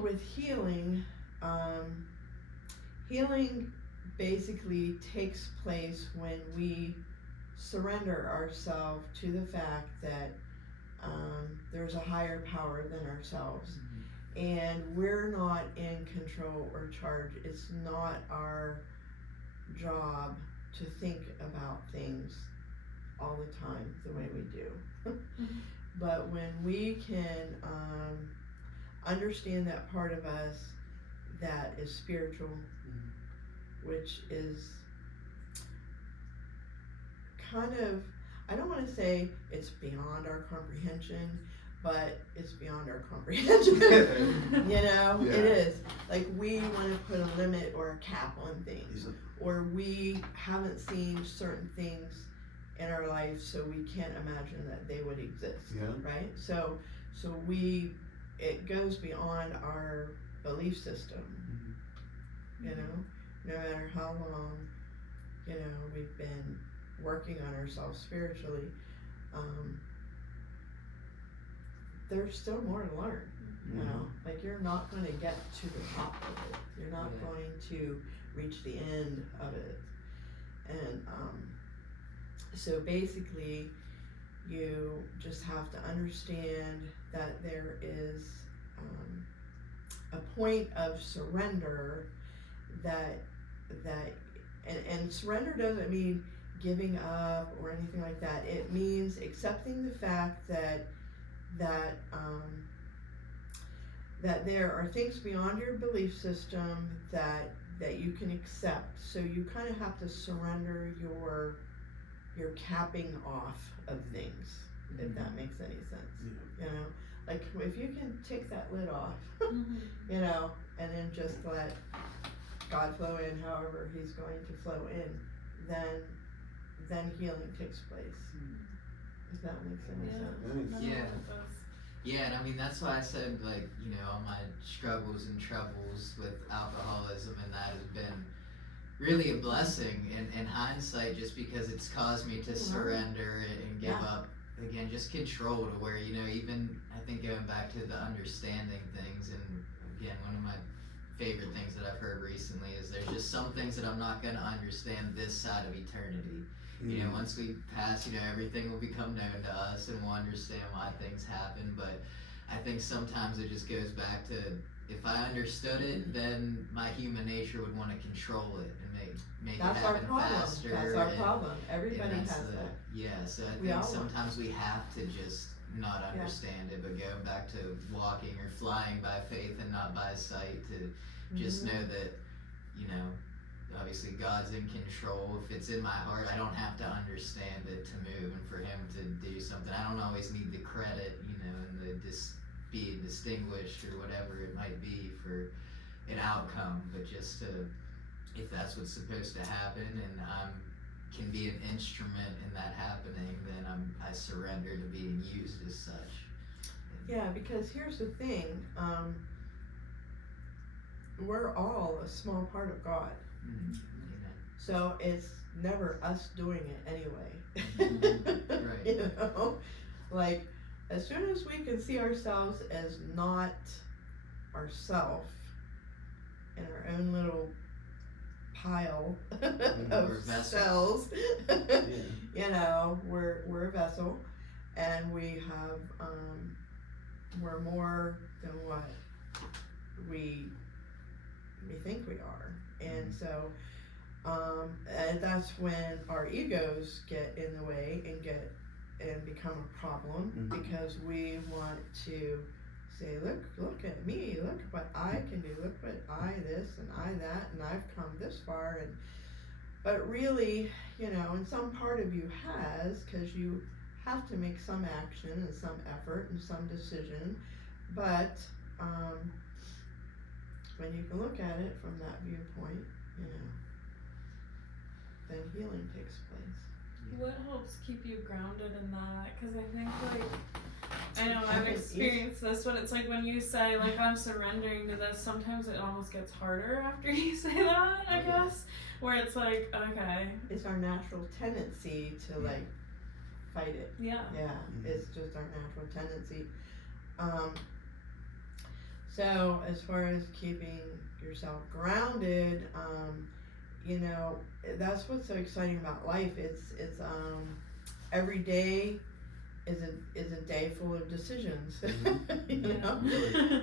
with healing, healing basically takes place when we surrender ourselves to the fact that there's a higher power than ourselves, and we're not in control or charge. It's not our job to think about things all the time the way we do. But when we can understand that part of us that is spiritual, which is kind of, I don't want to say it's beyond our comprehension, but it's beyond our comprehension. You know, Yeah. it is. Like, we want to put a limit or a cap on things, or we haven't seen certain things in our life, so we can't imagine that they would exist. Yeah. Right? So it goes beyond our belief system. You know, no matter how long, you know, we've been working on ourselves spiritually, there's still more to learn. You know, like, you're not going to get to the top of it. You're not Yeah. going to reach the end of it. And so basically, you just have to understand that there is a point of surrender and surrender doesn't mean giving up or anything like that. It means accepting the fact that there are things beyond your belief system that you can accept. So you kind of have to surrender your capping off of things, if that makes any sense. You know, like, if you can take that lid off, you know, and then just let God flow in however He's going to flow in, then healing takes place. If that makes any sense. Yeah. Yeah, and I mean, that's why I said, like, you know, all my struggles and troubles with alcoholism and that has been really a blessing in hindsight, just because it's caused me to surrender and give up, again, just control, to where, you know, even, I think, going back to the understanding things, and again, one of my favorite things that I've heard recently is there's just some things that I'm not going to understand this side of eternity. You know, once we pass, you know, everything will become known to us and we'll understand why things happen. But I think sometimes it just goes back to, if I understood it, then my human nature would want to control it and make it happen faster. That's our problem. Everybody and has that's that. Yeah, so I We think all sometimes we have to just not understand it, but going back to walking or flying by faith and not by sight, to just know that, you know, obviously God's in control. If it's in my heart, I don't have to understand it to move, and for Him to do something. I don't always need the credit, you know, and the being distinguished or whatever it might be for an outcome, but just to, if that's what's supposed to happen and can be an instrument in that happening, then I surrender to being used as such. Yeah, because here's the thing, we're all a small part of God. So it's never us doing it anyway. Right. You know, like, as soon as we can see ourselves as not ourself in our own little pile of cells, you know, we're a vessel, and we have we're more than what we think we are. And so and that's when our egos get in the way and become a problem, because we want to say, look at me, look what I can do, look what I this and I that, and I've come this far. And but really, you know, and some part of you has, because you have to make some action and some effort and some decision, but when you can look at it from that viewpoint, you know, then healing takes place. What helps keep you grounded in that? Because I think, like, I know I I've can experienced this, but it's like when you say like I'm surrendering to this, sometimes it almost gets harder after you say that, I guess. Where it's like, okay, It's our natural tendency to like fight it. yeah. Yeah, it's just our natural tendency. So as far as keeping yourself grounded, you know, that's what's so exciting about life. It's every day is a day full of decisions. You know,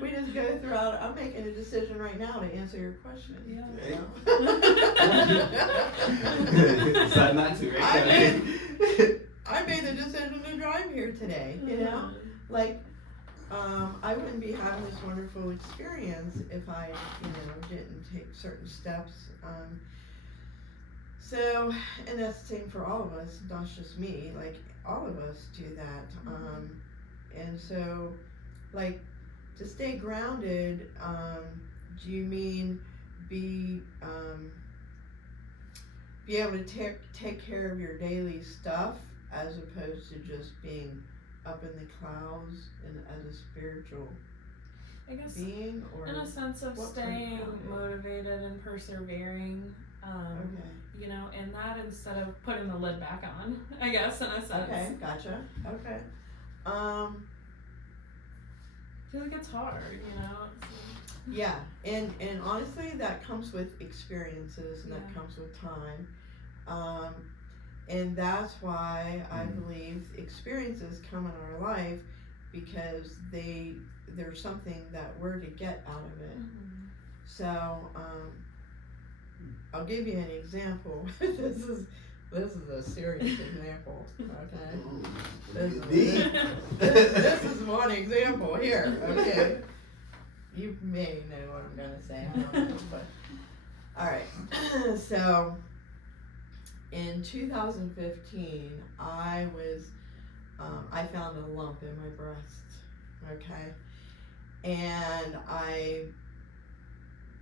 we just go throughout. I'm making a decision right now to answer your question. Yeah. You know? Decide not to, right? I made the decision to drive here today. You know, like. I wouldn't be having this wonderful experience if I, you know, didn't take certain steps. So, and that's the same for all of us, not just me, like all of us do that. And so, like, to stay grounded, do you mean be able to take care of your daily stuff as opposed to just being up in the clouds and as a spiritual I guess being, or in a sense of what kind of staying grounded? motivated and persevering, Okay. you know, and that instead of putting the lid back on, I guess, in a sense. Okay, gotcha. Okay. I feel like it's hard, you know. Yeah, and honestly, that comes with experiences, and that Yeah. comes with time, and that's why I believe experiences come in our life because there's something that we're to get out of it. Mhm. So, I'll give you an example. This is a serious example. Okay. This is one example here. Okay. You may know what I'm gonna say. I don't know, but all right. So, in 2015, I found a lump in my breast. Okay, and I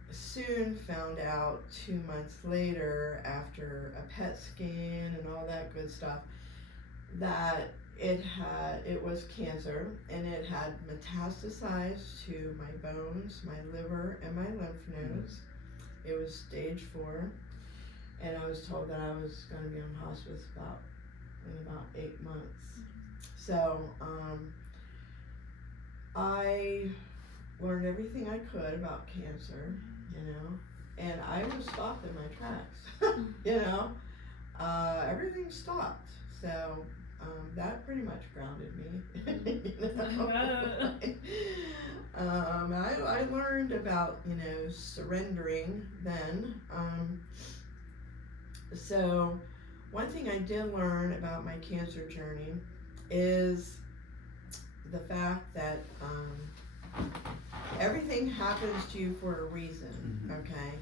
soon found out 2 months later, after a PET scan and all that good stuff, that it was cancer, and it had metastasized to my bones, my liver, and my lymph nodes. It was stage 4, and I was told that I was going to be on hospice in about 8 months. So I learned everything I could about cancer, you know, and I was stopped in my tracks. You know, everything stopped. So that pretty much grounded me. You know? I learned about, you know, surrendering then. So one thing I did learn about my cancer journey is the fact that everything happens to you for a reason. Okay.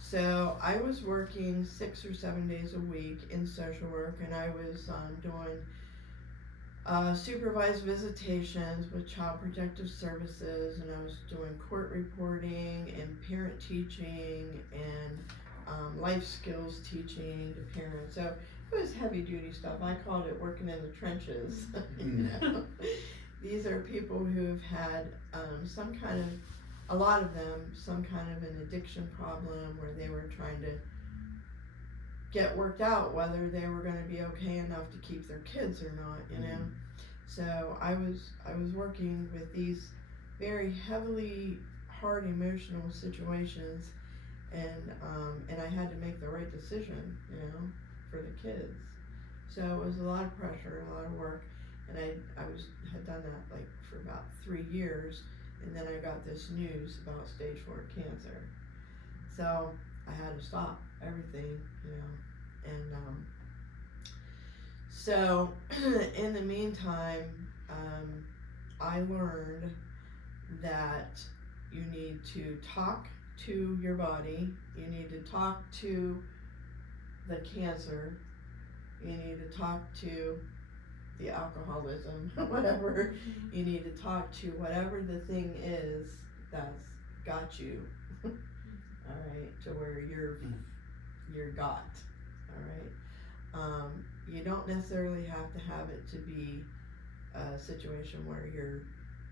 So I was working 6 or 7 days a week in social work, and I was doing supervised visitations with Child Protective Services, and I was doing court reporting and parent teaching and life skills teaching to parents. So it was heavy duty stuff. I called it working in the trenches. You know? These are people who've had a lot of them, some kind of an addiction problem where they were trying to get worked out whether they were going to be okay enough to keep their kids or not, you know. So I was working with these very heavily hard emotional situations, and I had to make the right decision, you know, for the kids. So it was a lot of pressure, a lot of work, and I had done that like for about 3 years, and then I got this news about stage 4 cancer. So I had to stop everything, you know, and so in the meantime, I learned that you need to talk to your body, you need to talk to the cancer, you need to talk to the alcoholism, whatever. You need to talk to whatever the thing is that's got you, all right, to where you're got, all right. You don't necessarily have to have it to be a situation where you're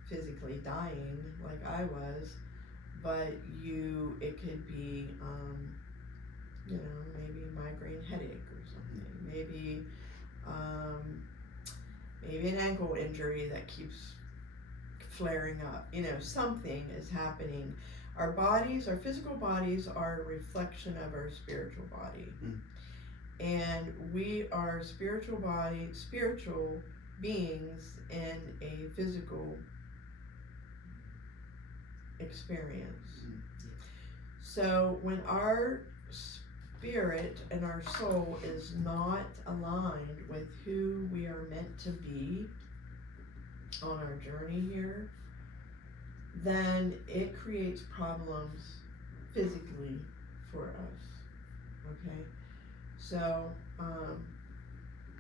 physically dying like I was, but it could be, maybe migraine headache or something, maybe an ankle injury that keeps flaring up, something is happening. Our bodies, our physical bodies, are a reflection of our spiritual body. And we are spiritual beings in a physical experience. So when our spirit and our soul is not aligned with who we are meant to be on our journey here, then it creates problems physically for us. Okay? So,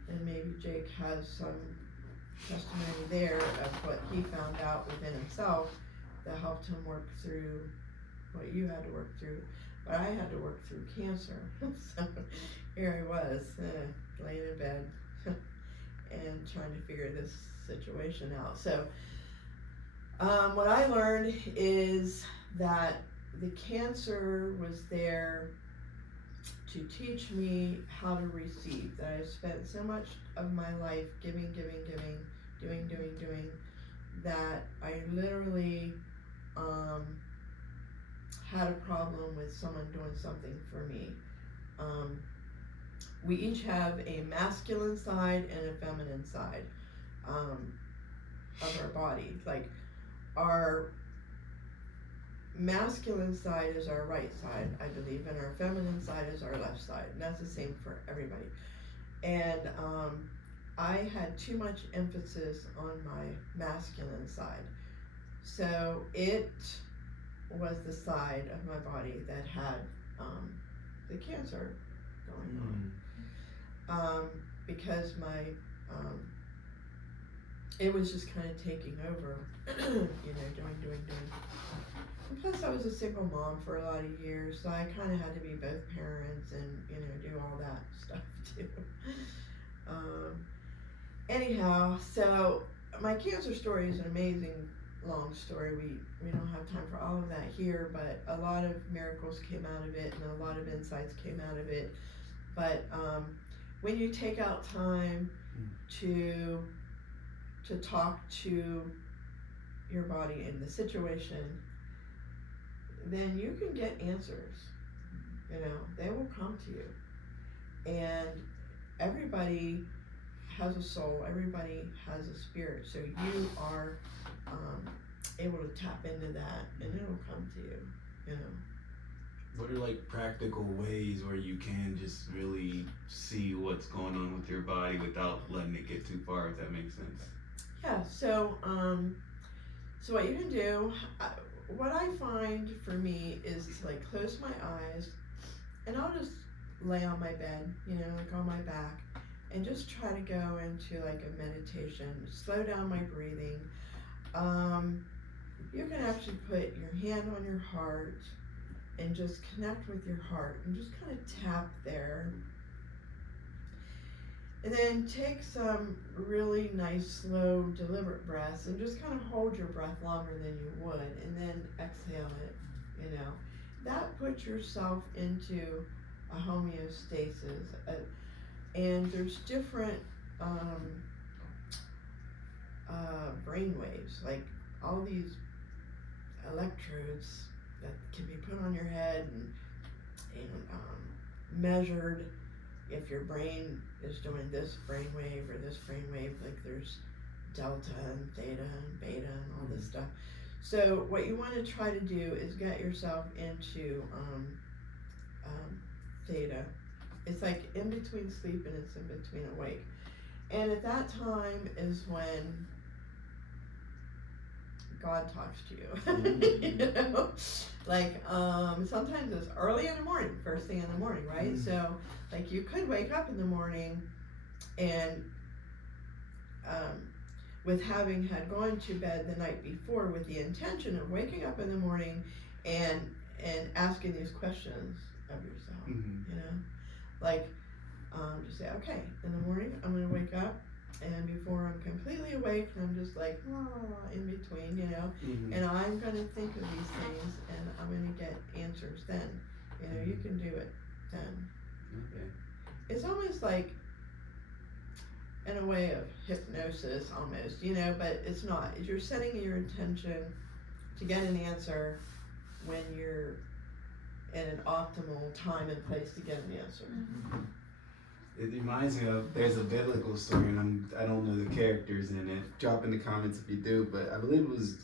and maybe Jake has some testimony there of what he found out within himself that helped him work through what you had to work through. But I had to work through cancer. So here I was, laying in bed and trying to figure this situation out. So what I learned is that the cancer was there to teach me how to receive. That I spent so much of my life giving, doing, that I literally had a problem with someone doing something for me. We each have a masculine side and a feminine side of our body. Like, our masculine side is our right side, I believe, and our feminine side is our left side. And that's the same for everybody. And I had too much emphasis on my masculine side. So it was the side of my body that had the cancer going on. Because it was just kind of taking over, doing. And plus I was a single mom for a lot of years, so I kind of had to be both parents and, do all that stuff too. Anyhow, so my cancer story is an amazing long story. We don't have time for all of that here, but a lot of miracles came out of it and a lot of insights came out of it. But when you take out time to talk to your body in the situation, then you can get answers. They will come to you. And everybody has a soul, everybody has a spirit, so you are able to tap into that and it'll come to you, What are like practical ways where you can just really see what's going on with your body without letting it get too far, if that makes sense? Yeah, so what you can do, what I find for me is to like close my eyes and I'll just lay on my bed, like on my back, and just try to go into like a meditation, slow down my breathing. You can actually put your hand on your heart and just connect with your heart and just kind of tap there. And then take some really nice, slow, deliberate breaths and just kind of hold your breath longer than you would, and then exhale it, That puts yourself into a homeostasis. And there's different brain waves, like all these electrodes that can be put on your head and measured if your brain is doing this brainwave or this brainwave. Like there's delta and theta and beta and all this stuff. So what you want to try to do is get yourself into theta. It's like in between sleep and it's in between awake. And at that time is when God talks to you. Like sometimes it's early in the morning, first thing in the morning, right? So like you could wake up in the morning and with having had gone to bed the night before with the intention of waking up in the morning and asking these questions of yourself, like just say, okay, in the morning I'm going to wake up and before I'm completely awake, I'm just like, in between, you know. Mhm. And I'm gonna think of these things, and I'm gonna get answers then. You know, you can do it then. Okay. It's almost like, in a way of hypnosis, almost, you know, but it's not. You're setting your intention to get an answer when you're in an optimal time and place to get an answer. It reminds me of, there's a biblical story, and I don't know the characters in it. Drop in the comments if you do, but I believe it was,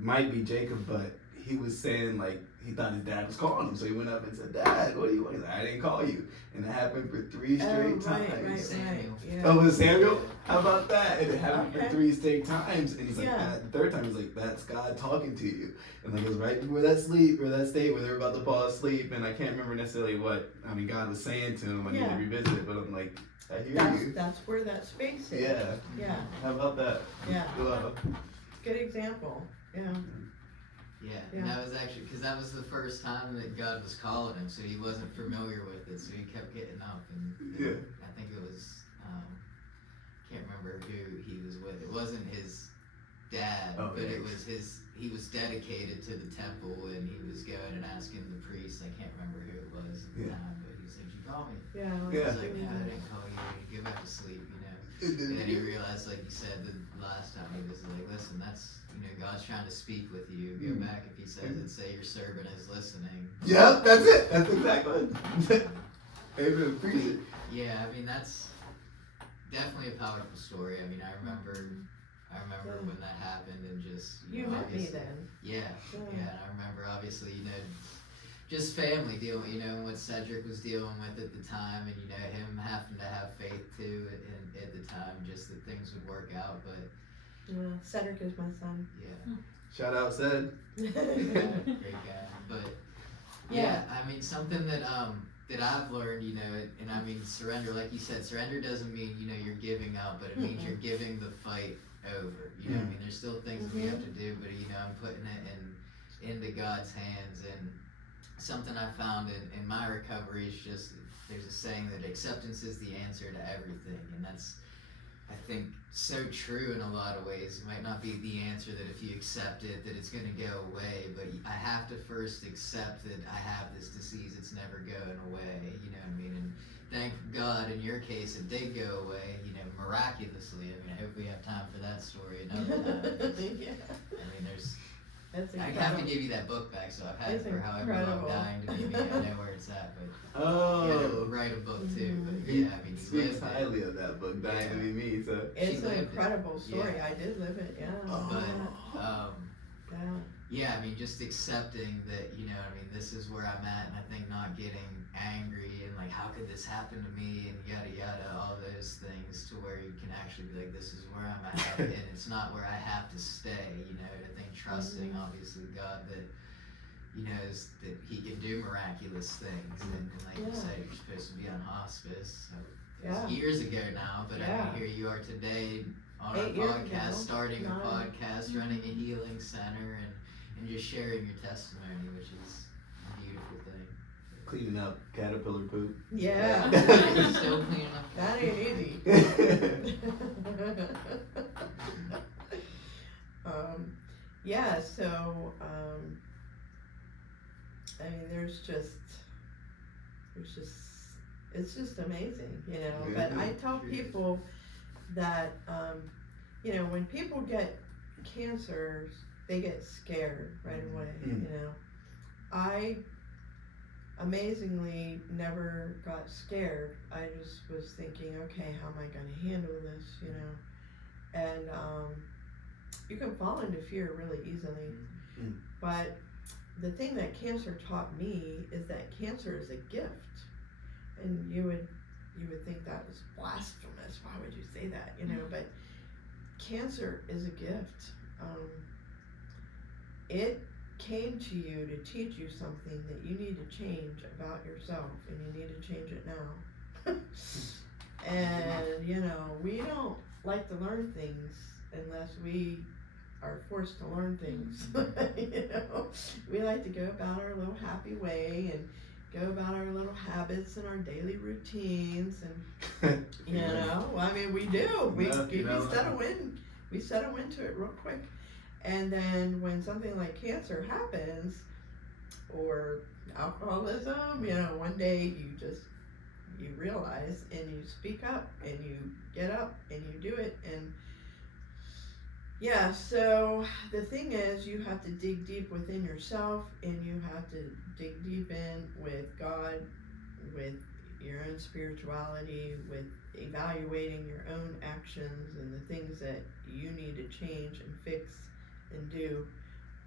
might be Jacob, but he was saying like he thought his dad was calling him, so he went up and said, "Dad, what do you want?" He's like, "I didn't call you," and it happened for 3 straight times. Samuel. Yeah. Oh, was it Samuel? How about that? And it happened Okay. for 3 straight times, and he's like, Yeah. the third time he's like, "That's God talking to you," and like it was right before that sleep or that state where they were about to fall asleep, and I can't remember necessarily what God was saying to him. I need to Yeah. revisit it, but I'm like, I hear you. That's where that space is. Yeah. Yeah. How about that? Yeah. Wow. Good example. Yeah. Yeah, Yeah. and that was actually because that was the first time that God was calling him, so he wasn't familiar with it, so he kept getting up, and Yeah. I think it was can't remember who he was with. It wasn't his dad, Oh, but yeah. it was his. He was dedicated to the temple, and he was going and asking the priest. I can't remember who it was at the Yeah. time, but he said, "You call me." Yeah. Yeah. He was like, "No, I didn't call you. You go back to sleep," you know. And then he realized, like you said, the last time he was like, "Listen, that's God's trying to speak with you. Go Mm. back if He says it. Say your servant is listening." Yep, that's it. That's exactly it. Amen. Preach it. Yeah, I mean that's definitely a powerful story. I mean, I remember Yeah. when that happened, and just You know, met me obviously- then. Yeah, Yeah. yeah, and I remember obviously, just family dealing, and what Cedric was dealing with at the time, and him having to have faith too at the time, just that things would work out. But Cedric is my son. yeah, Shout out, said. great guy. But yeah, I mean something that I've learned, and I mean surrender, like you said, surrender doesn't mean you're giving up, but it means you're giving the fight over. I mean there's still things that we have to do, but I'm putting it into God's hands. And something I found in my recovery is just, there's a saying that acceptance is the answer to everything, and that's, I think, so true in a lot of ways. It might not be the answer that if you accept it that it's going to go away, but I have to first accept that I have this disease. It's never going away, you know what I mean? And thank God in your case it did go away, miraculously. I mean, I hope we have time for that story another time. because, Yeah. I mean, That's I incredible. have to give you that book back, so I've had It's it for however long, incredible. dying to give me. I know where it's at, but you had to Oh. write a book too. But He yeah, I mean, you speaks lived it. highly of that book, Dying to Be Me, so. It's She an lived it. incredible story. Yeah. I did live it. Yeah. Oh. But yeah, I mean, just accepting that, this is where I'm at, and I think not getting angry and like, how could this happen to me, and yada yada, all those things, to where you can actually be like, this is where I'm at, and it's not where I have to stay. I think trusting, obviously, God that He knows that He can do miraculous things, and like you Yeah. said, you're supposed to be on hospice. So it Yeah. was years ago now, but I Yeah. mean, here you are today on 8 our years podcast, ago. starting a 9. podcast, running a healing center, and just sharing your testimony, which is a beautiful thing. Cleaning up caterpillar poop. Yeah. You're still cleaning up. That ain't easy. Yeah, so, I mean, it's just amazing, but I tell people that, when people get cancer, they get scared right away, I amazingly never got scared. I just was thinking, okay, how am I going to handle this, and you can fall into fear really easily. But the thing that cancer taught me is that cancer is a gift, and you would think that was blasphemous. Why would you say that? But cancer is a gift. It came to you to teach you something that you need to change about yourself, and you need to change it now. And we don't like to learn things unless we are forced to learn things. We like to go about our little happy way, go about our little habits and our daily routines, and you know, I mean, we do. We settle into it real quick, and then when something like cancer happens, or alcoholism, you know, one day you realize and you speak up and you get up and you do it. And yeah, so the thing is, you have to dig deep within yourself, and you have to dig deep in with God, with your own spirituality, with evaluating your own actions and the things that you need to change and fix and do.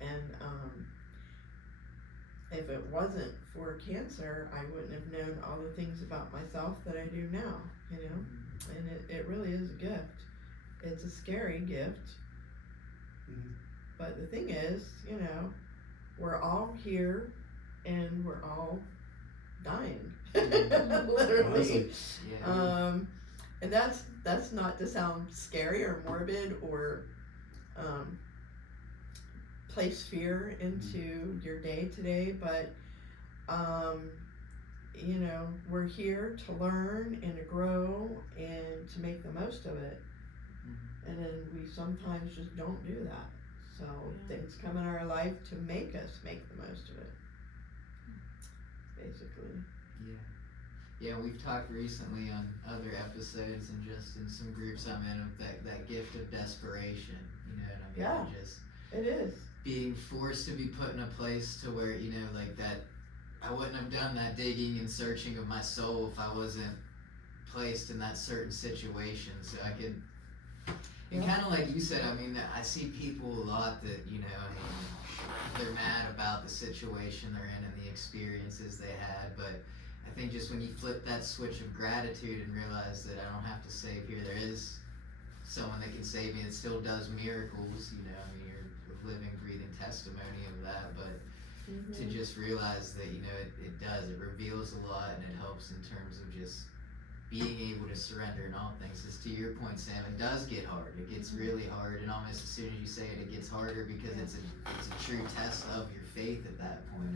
And if it wasn't for cancer, I wouldn't have known all the things about myself that I do now, you know? And it really is a gift. It's a scary gift. But the thing is, you know, we're all here and we're all dying. Literally. Yeah. And that's not to sound scary or morbid or place fear into your day to day, but you know, we're here to learn and to grow and to make the most of it. And then we sometimes just don't do that. So things come in our life to make us make the most of it, basically. Yeah, we've talked recently on other episodes and just in some groups I'm in of that gift of desperation, you know what I mean? Yeah. And just It is. being forced to be put in a place to where, you know, like that, I wouldn't have done that digging and searching of my soul if I wasn't placed in that certain situation. So I could, and kind of like you said, I mean, I see people a lot that, you know, I mean, they're mad about the situation they're in and the experiences they had, but I think just when you flip that switch of gratitude and realize that I don't have to save here, there is someone that can save me that still does miracles, you know, I mean, you're a living, breathing testimony of that, but to just realize that, you know, it does, it reveals a lot, and it helps in terms of just being able to surrender in all things. Because to your point, Sam, it does get hard. It gets really hard, and almost as soon as you say it, it gets harder because it's a true test of your faith at that point.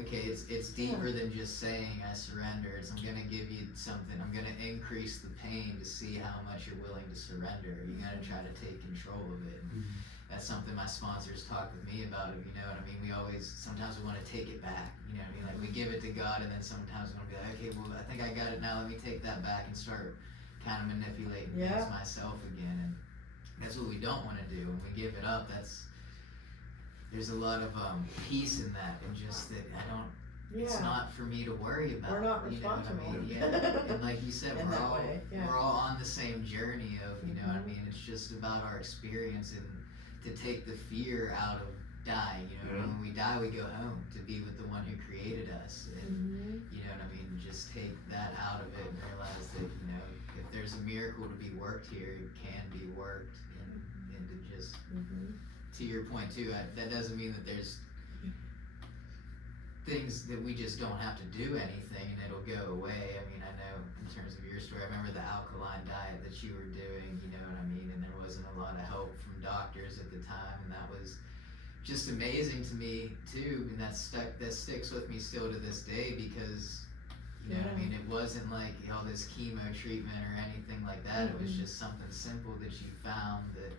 Okay, it's deeper than just saying I surrender. It's I'm gonna give you something. I'm gonna increase the pain to see how much you're willing to surrender. You gotta try to take control of it. And that's something my sponsors talk with me about. You know what I mean? We always, sometimes we want to take it back. You know what I mean? Like we give it to God, and then sometimes we want to be like, okay, well, I think I got it now. Let me take that back and start kind of manipulating things myself again. And that's what we don't want to do. When we give it up, there's a lot of peace in that, and just that I don't. It's not for me to worry about. We're not you know what I responsible. mean? Yeah, and like you said, In we're all on the same journey of, you know what I mean? It's just about our experience and to take the fear out of dying. You know, when we die, we go home to be with the one who created us, and you know what I mean. Just take that out of it and realize that, you know, if there's a miracle to be worked here, it can be worked, and to just. To your point too, that doesn't mean that there's things that we just don't have to do anything and it'll go away. I mean, I know in terms of your story, I remember the alkaline diet that you were doing, you know what I mean, and there wasn't a lot of help from doctors at the time, and that was just amazing to me too, and that sticks with me still to this day, because you know what I mean, it wasn't like all this chemo treatment or anything like that. It was just something simple that you found that,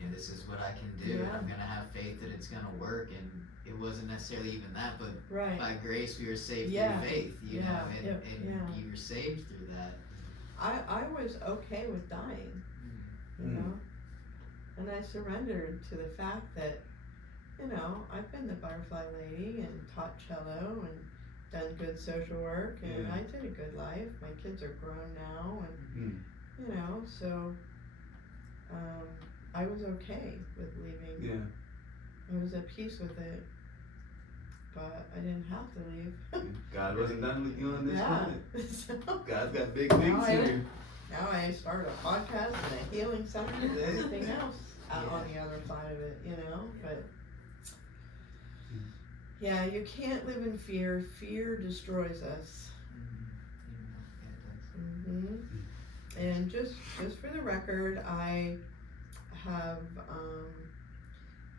you know, this is what I can do, and I'm gonna have faith that it's gonna work. And it wasn't necessarily even that, but by grace we were saved through faith, you know, and you were saved through that. I was okay with dying, you know, and I surrendered to the fact that, you know, I've been the butterfly lady and taught cello and done good social work, and I did a good life. My kids are grown now, and you know, so I was okay with leaving. I was at peace with it, but I didn't have to leave. God wasn't done with you on this planet. So, God's got big things here. now I start a podcast and a healing center and everything else out on the other side of it, you know, but yeah, you can't live in fear. Fear destroys us. And just for the record, I have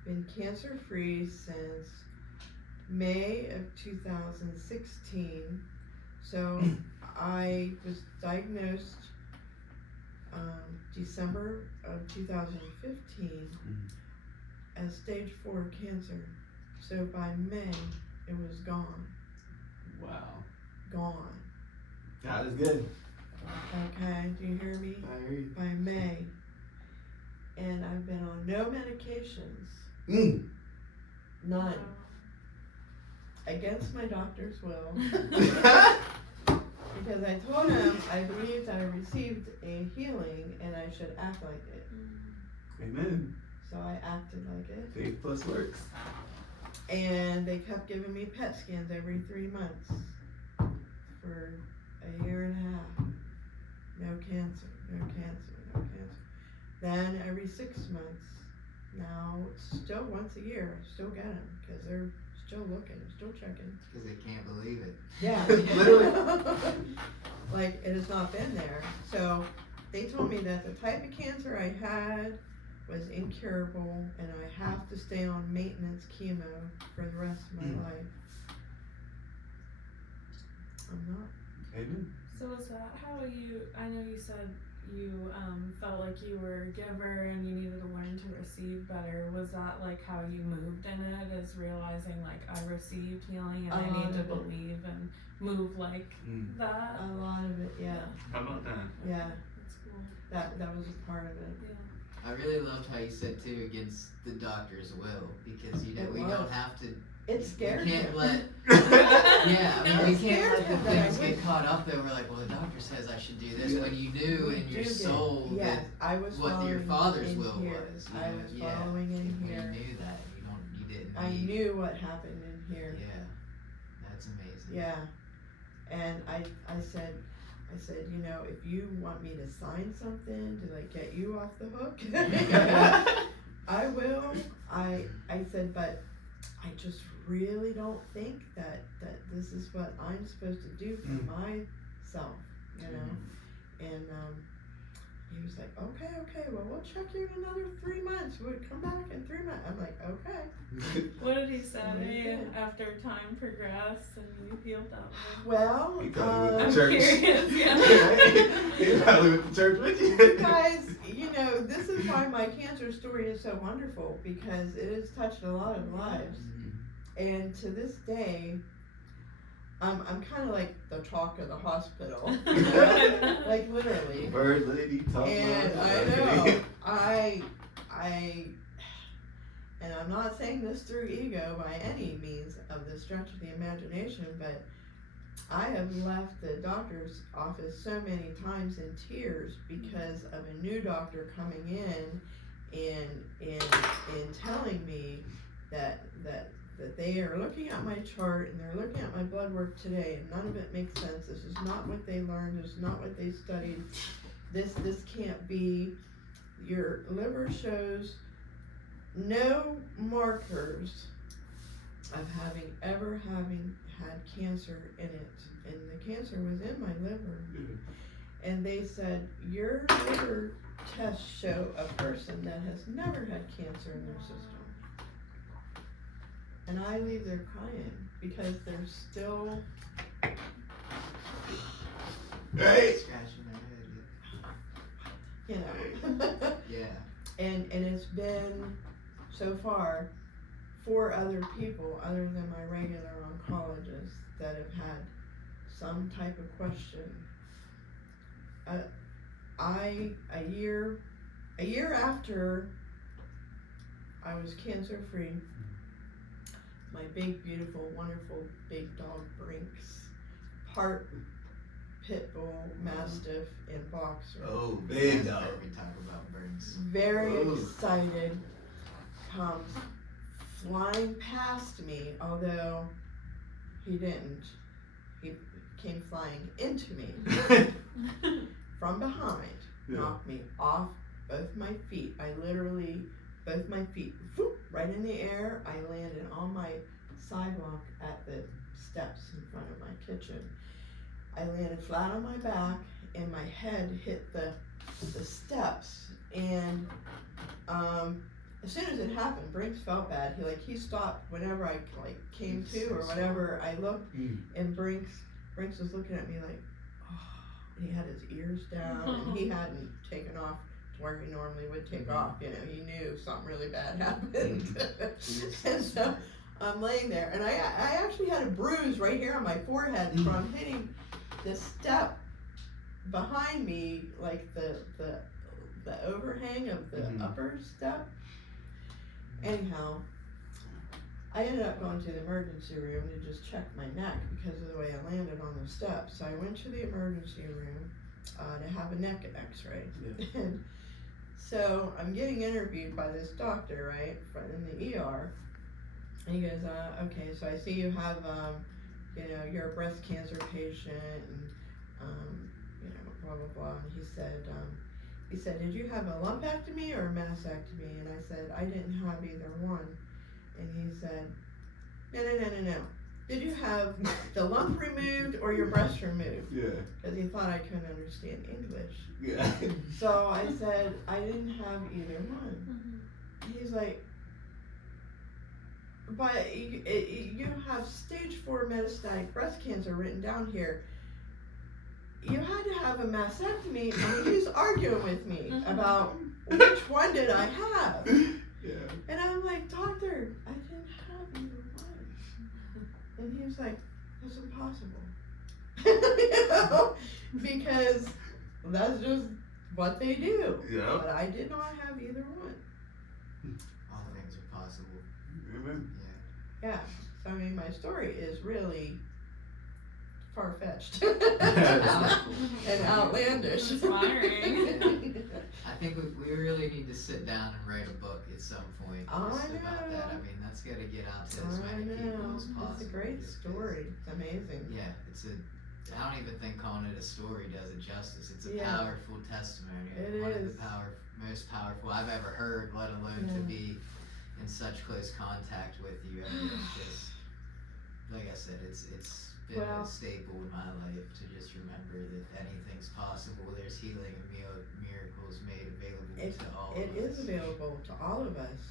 been cancer free since May of 2016. So I was diagnosed December of 2015 as stage 4 cancer. So by May, it was gone. Wow. Gone. God is good. Okay, do you hear me? I hear you. By May. And I've been on no medications. Mm. None. Against my doctor's will. Because I told him I believed I received a healing and I should act like it. Amen. So I acted like it. Faith plus works. And they kept giving me PET scans every 3 months for a year and a half. No cancer, no cancer, no cancer. Then every 6 months. Now it's still once a year. I still get them because they're still looking, still checking. Because they can't believe it. Yeah. Literally. Like it has not been there. So they told me that the type of cancer I had was incurable and I have to stay on maintenance chemo for the rest of my life. I'm not. Amen. So is that how you, I know you said you felt like you were a giver and you needed to learn to receive better. Was that like how you moved in it, is realizing like I received healing and I need to believe and move like that? A lot of it, yeah. How about that? Yeah, That's cool. that was a part of it. Yeah. I really loved how you said too, against the doctor's will, because you know It we was. don't have to. It scared We can't him. let. Yeah, I mean, we It can't scared let the him that I things get wouldn't. caught up there. We're like, well, the doctor says I should do this, Yeah. when you knew in your You did. soul Yes, that I was what your following father's in will here. was. I was Yeah. following in When here. you knew that, you didn't. I need- knew what happened in here. Yeah, that's amazing. Yeah, and I said, you know, if you want me to sign something to like get you off the hook, I will. I said, but I just really don't think that this is what I'm supposed to do for myself, you know. And he was like, okay, well we'll check you in another 3 months. We'll come back in 3 months. I'm like, okay. What did he say Okay. after time progressed and you healed that way? Well, He probably went I'm to church. curious, yeah. He probably went to church with you. guys, you know, this is why my cancer story is so wonderful, because it has touched a lot of lives. And to this day, I'm kind of like the talk of the hospital. Like literally. Bird lady, talk And loud. I know, and I'm not saying this through ego by any means of the stretch of the imagination, but I have left the doctor's office so many times in tears because of a new doctor coming in and telling me that they are looking at my chart and they're looking at my blood work today and none of it makes sense. This is not what they learned. This is not what they studied. This can't be. Your liver shows no markers of having had cancer in it, and the cancer was in my liver. And they said your liver tests show a person that has never had cancer in their system. And I leave there crying because there's still Right? Scratching their head. you know. Yeah. And it's been so far 4 other people other than my regular oncologists that have had some type of question. A year after I was cancer free, my big, beautiful, wonderful big dog Brinks, part pit bull, mastiff, and boxer. Oh, big That's dog. where we talk about birds. Very Oh. excited, comes flying past me, although he didn't. He came flying into me from behind, knocked me off both my feet. I literally, both my feet, whoop, right in the air. I landed on my sidewalk at the steps in front of my kitchen. I landed flat on my back and my head hit the steps, and as soon as it happened, Brinks felt bad. He stopped whenever I came to or whatever. I looked, and Brinks was looking at me like, oh, and he had his ears down, and he hadn't taken off to where he normally would take off. You know, he knew something really bad happened. And so I'm laying there, and I actually had a bruise right here on my forehead from hitting the step behind me, like the overhang of the upper step. Anyhow, I ended up going to the emergency room to just check my neck because of the way I landed on the steps. So I went to the emergency room to have a neck x-ray. Yeah. And so I'm getting interviewed by this doctor, right, in the ER. And he goes, okay, so I see you have, you're a breast cancer patient, and, blah, blah, blah. And he said, did you have a lumpectomy or a mastectomy? And I said, I didn't have either one. And he said, no. Did you have the lump removed or your breast removed? Yeah. Because he thought I couldn't understand English. Yeah. So I said, I didn't have either one. He's like, but you have stage 4 metastatic breast cancer written down here. You had to have a mastectomy, and he's arguing with me about which one did I have. Yeah. And I'm like, doctor, I didn't have either one. And he was like, that's impossible. Because that's just what they do. Yeah. But I did not have either one. All things are possible. Amen. Yeah. So I mean, my story is really far-fetched and outlandish. Inspiring. I think we really need to sit down and write a book at some point just about that. I mean, that's got to get out to as many people as possible. It's a great story. It's amazing. Yeah, I don't even think calling it a story does it justice. It's a Yeah. powerful testimony. It One is. of the most powerful I've ever heard, let alone to be in such close contact with you. I mean, it's just, like I said, it's been a staple in my life to just remember that anything's possible. There's healing and miracles made available to all of us. It is available to all of us.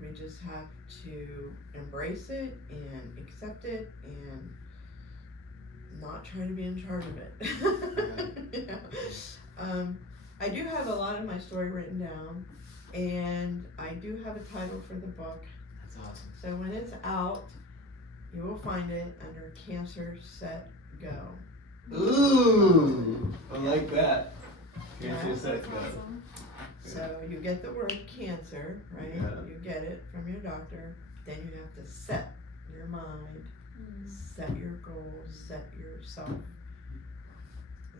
We just have to embrace it and accept it and not try to be in charge of it. Yeah. I do have a lot of my story written down, and I do have a title for the book. That's awesome. So when it's out, you will find it under Cancer Set Go. Ooh, I like that. Cancer Set Go. Awesome. So you get the word cancer, right? Yeah. You get it from your doctor. Then you have to set your mind, set your goals, set yourself,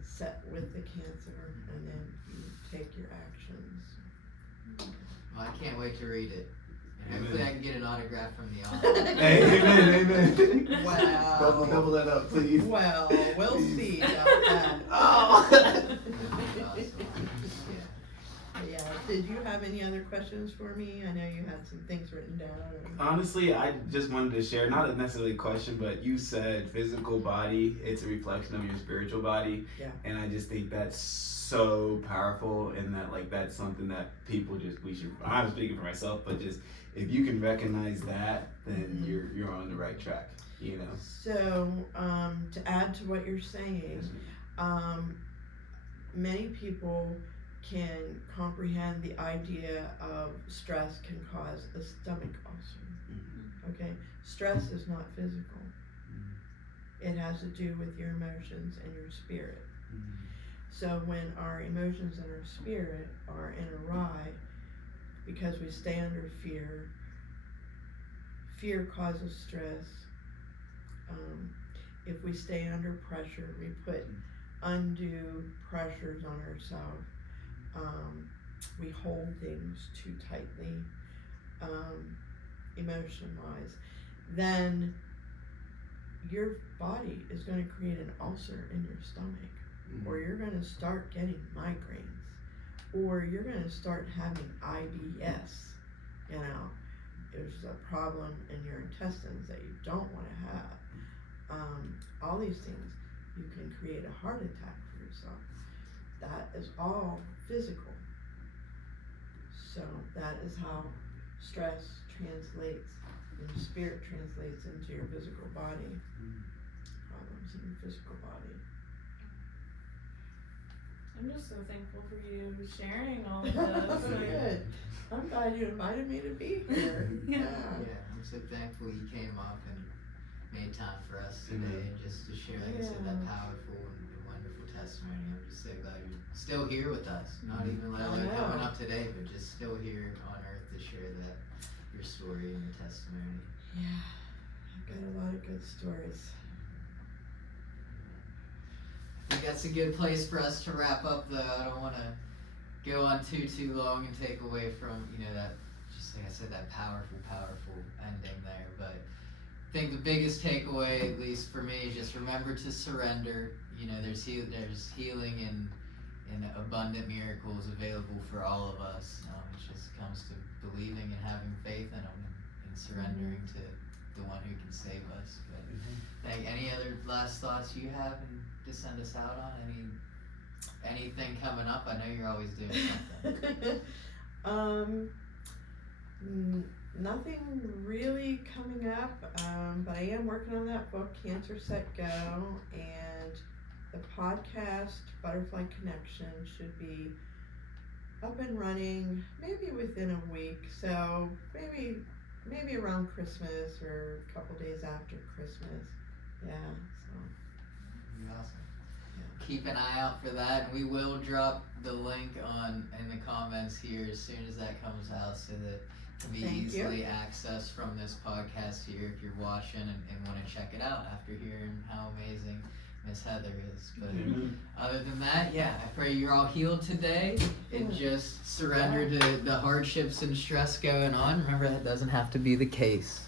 set with the cancer, and then you take your actions. Well, I can't wait to read it. And Amen. hopefully I can get an autograph from the author. Hey, amen. Wow. Double that up, please. Well, we'll see about that. Oh. That'd be awesome. Yeah. Yeah. Did you have any other questions for me? I know you had some things written down. Honestly, I just wanted to share, not necessarily a question, but you said physical body, it's a reflection of your spiritual body. Yeah. And I just think that's so powerful, and that that's something that people we should, I'm speaking for myself, but just if you can recognize that, then you're on the right track, you know. So, to add to what you're saying, many people can comprehend the idea of stress can cause a stomach ulcer. Okay? Stress is not physical. It has to do with your emotions and your spirit. So when our emotions and our spirit are in a awry, because we stay under fear, fear causes stress. If we stay under pressure, we put undue pressures on ourselves. We hold things too tightly, emotion-wise. Then your body is going to create an ulcer in your stomach, or you're going to start getting migraines, or you're going to start having IBS. You know, there's a problem in your intestines that you don't want to have. All these things, you can create a heart attack for yourself. That is all physical. So that is how stress translates, and spirit translates into your physical body. Problems in your physical body. I'm just so thankful for you sharing all of That's this. good. I'm glad you invited me to be here. Yeah. Yeah, I'm so thankful you came up and made time for us today, and just to share, like I said, that powerful and wonderful testimony. I'm just so glad you're still here with us. Not even like I only know. coming up today, but just still here on earth to share that your story and your testimony. Yeah. I've got a lot of good stories. I think that's a good place for us to wrap up, though. I don't want to go on too long and take away from, that, just like I said, that powerful ending there. But I think the biggest takeaway, at least for me, is just remember to surrender. There's healing and abundant miracles available for all of us. It just comes to believing and having faith in them and surrendering to the one who can save us. But any other last thoughts you have and to send us out on? Anything coming up? I know you're always doing something. Nothing really coming up, but I am working on that book, Cancer Set Go, and the podcast Butterfly Connection should be up and running maybe within a week, so maybe around Christmas or a couple days after Christmas. Yeah, so Awesome. Keep an eye out for that, and we will drop the link in the comments here as soon as that comes out, so that it can be Thank easily you. accessed from this podcast here if you're watching and want to check it out after hearing how amazing Miss Heather is. But other than that, I pray you're all healed today and just surrender to the hardships and stress going on. Remember, that doesn't have to be the case.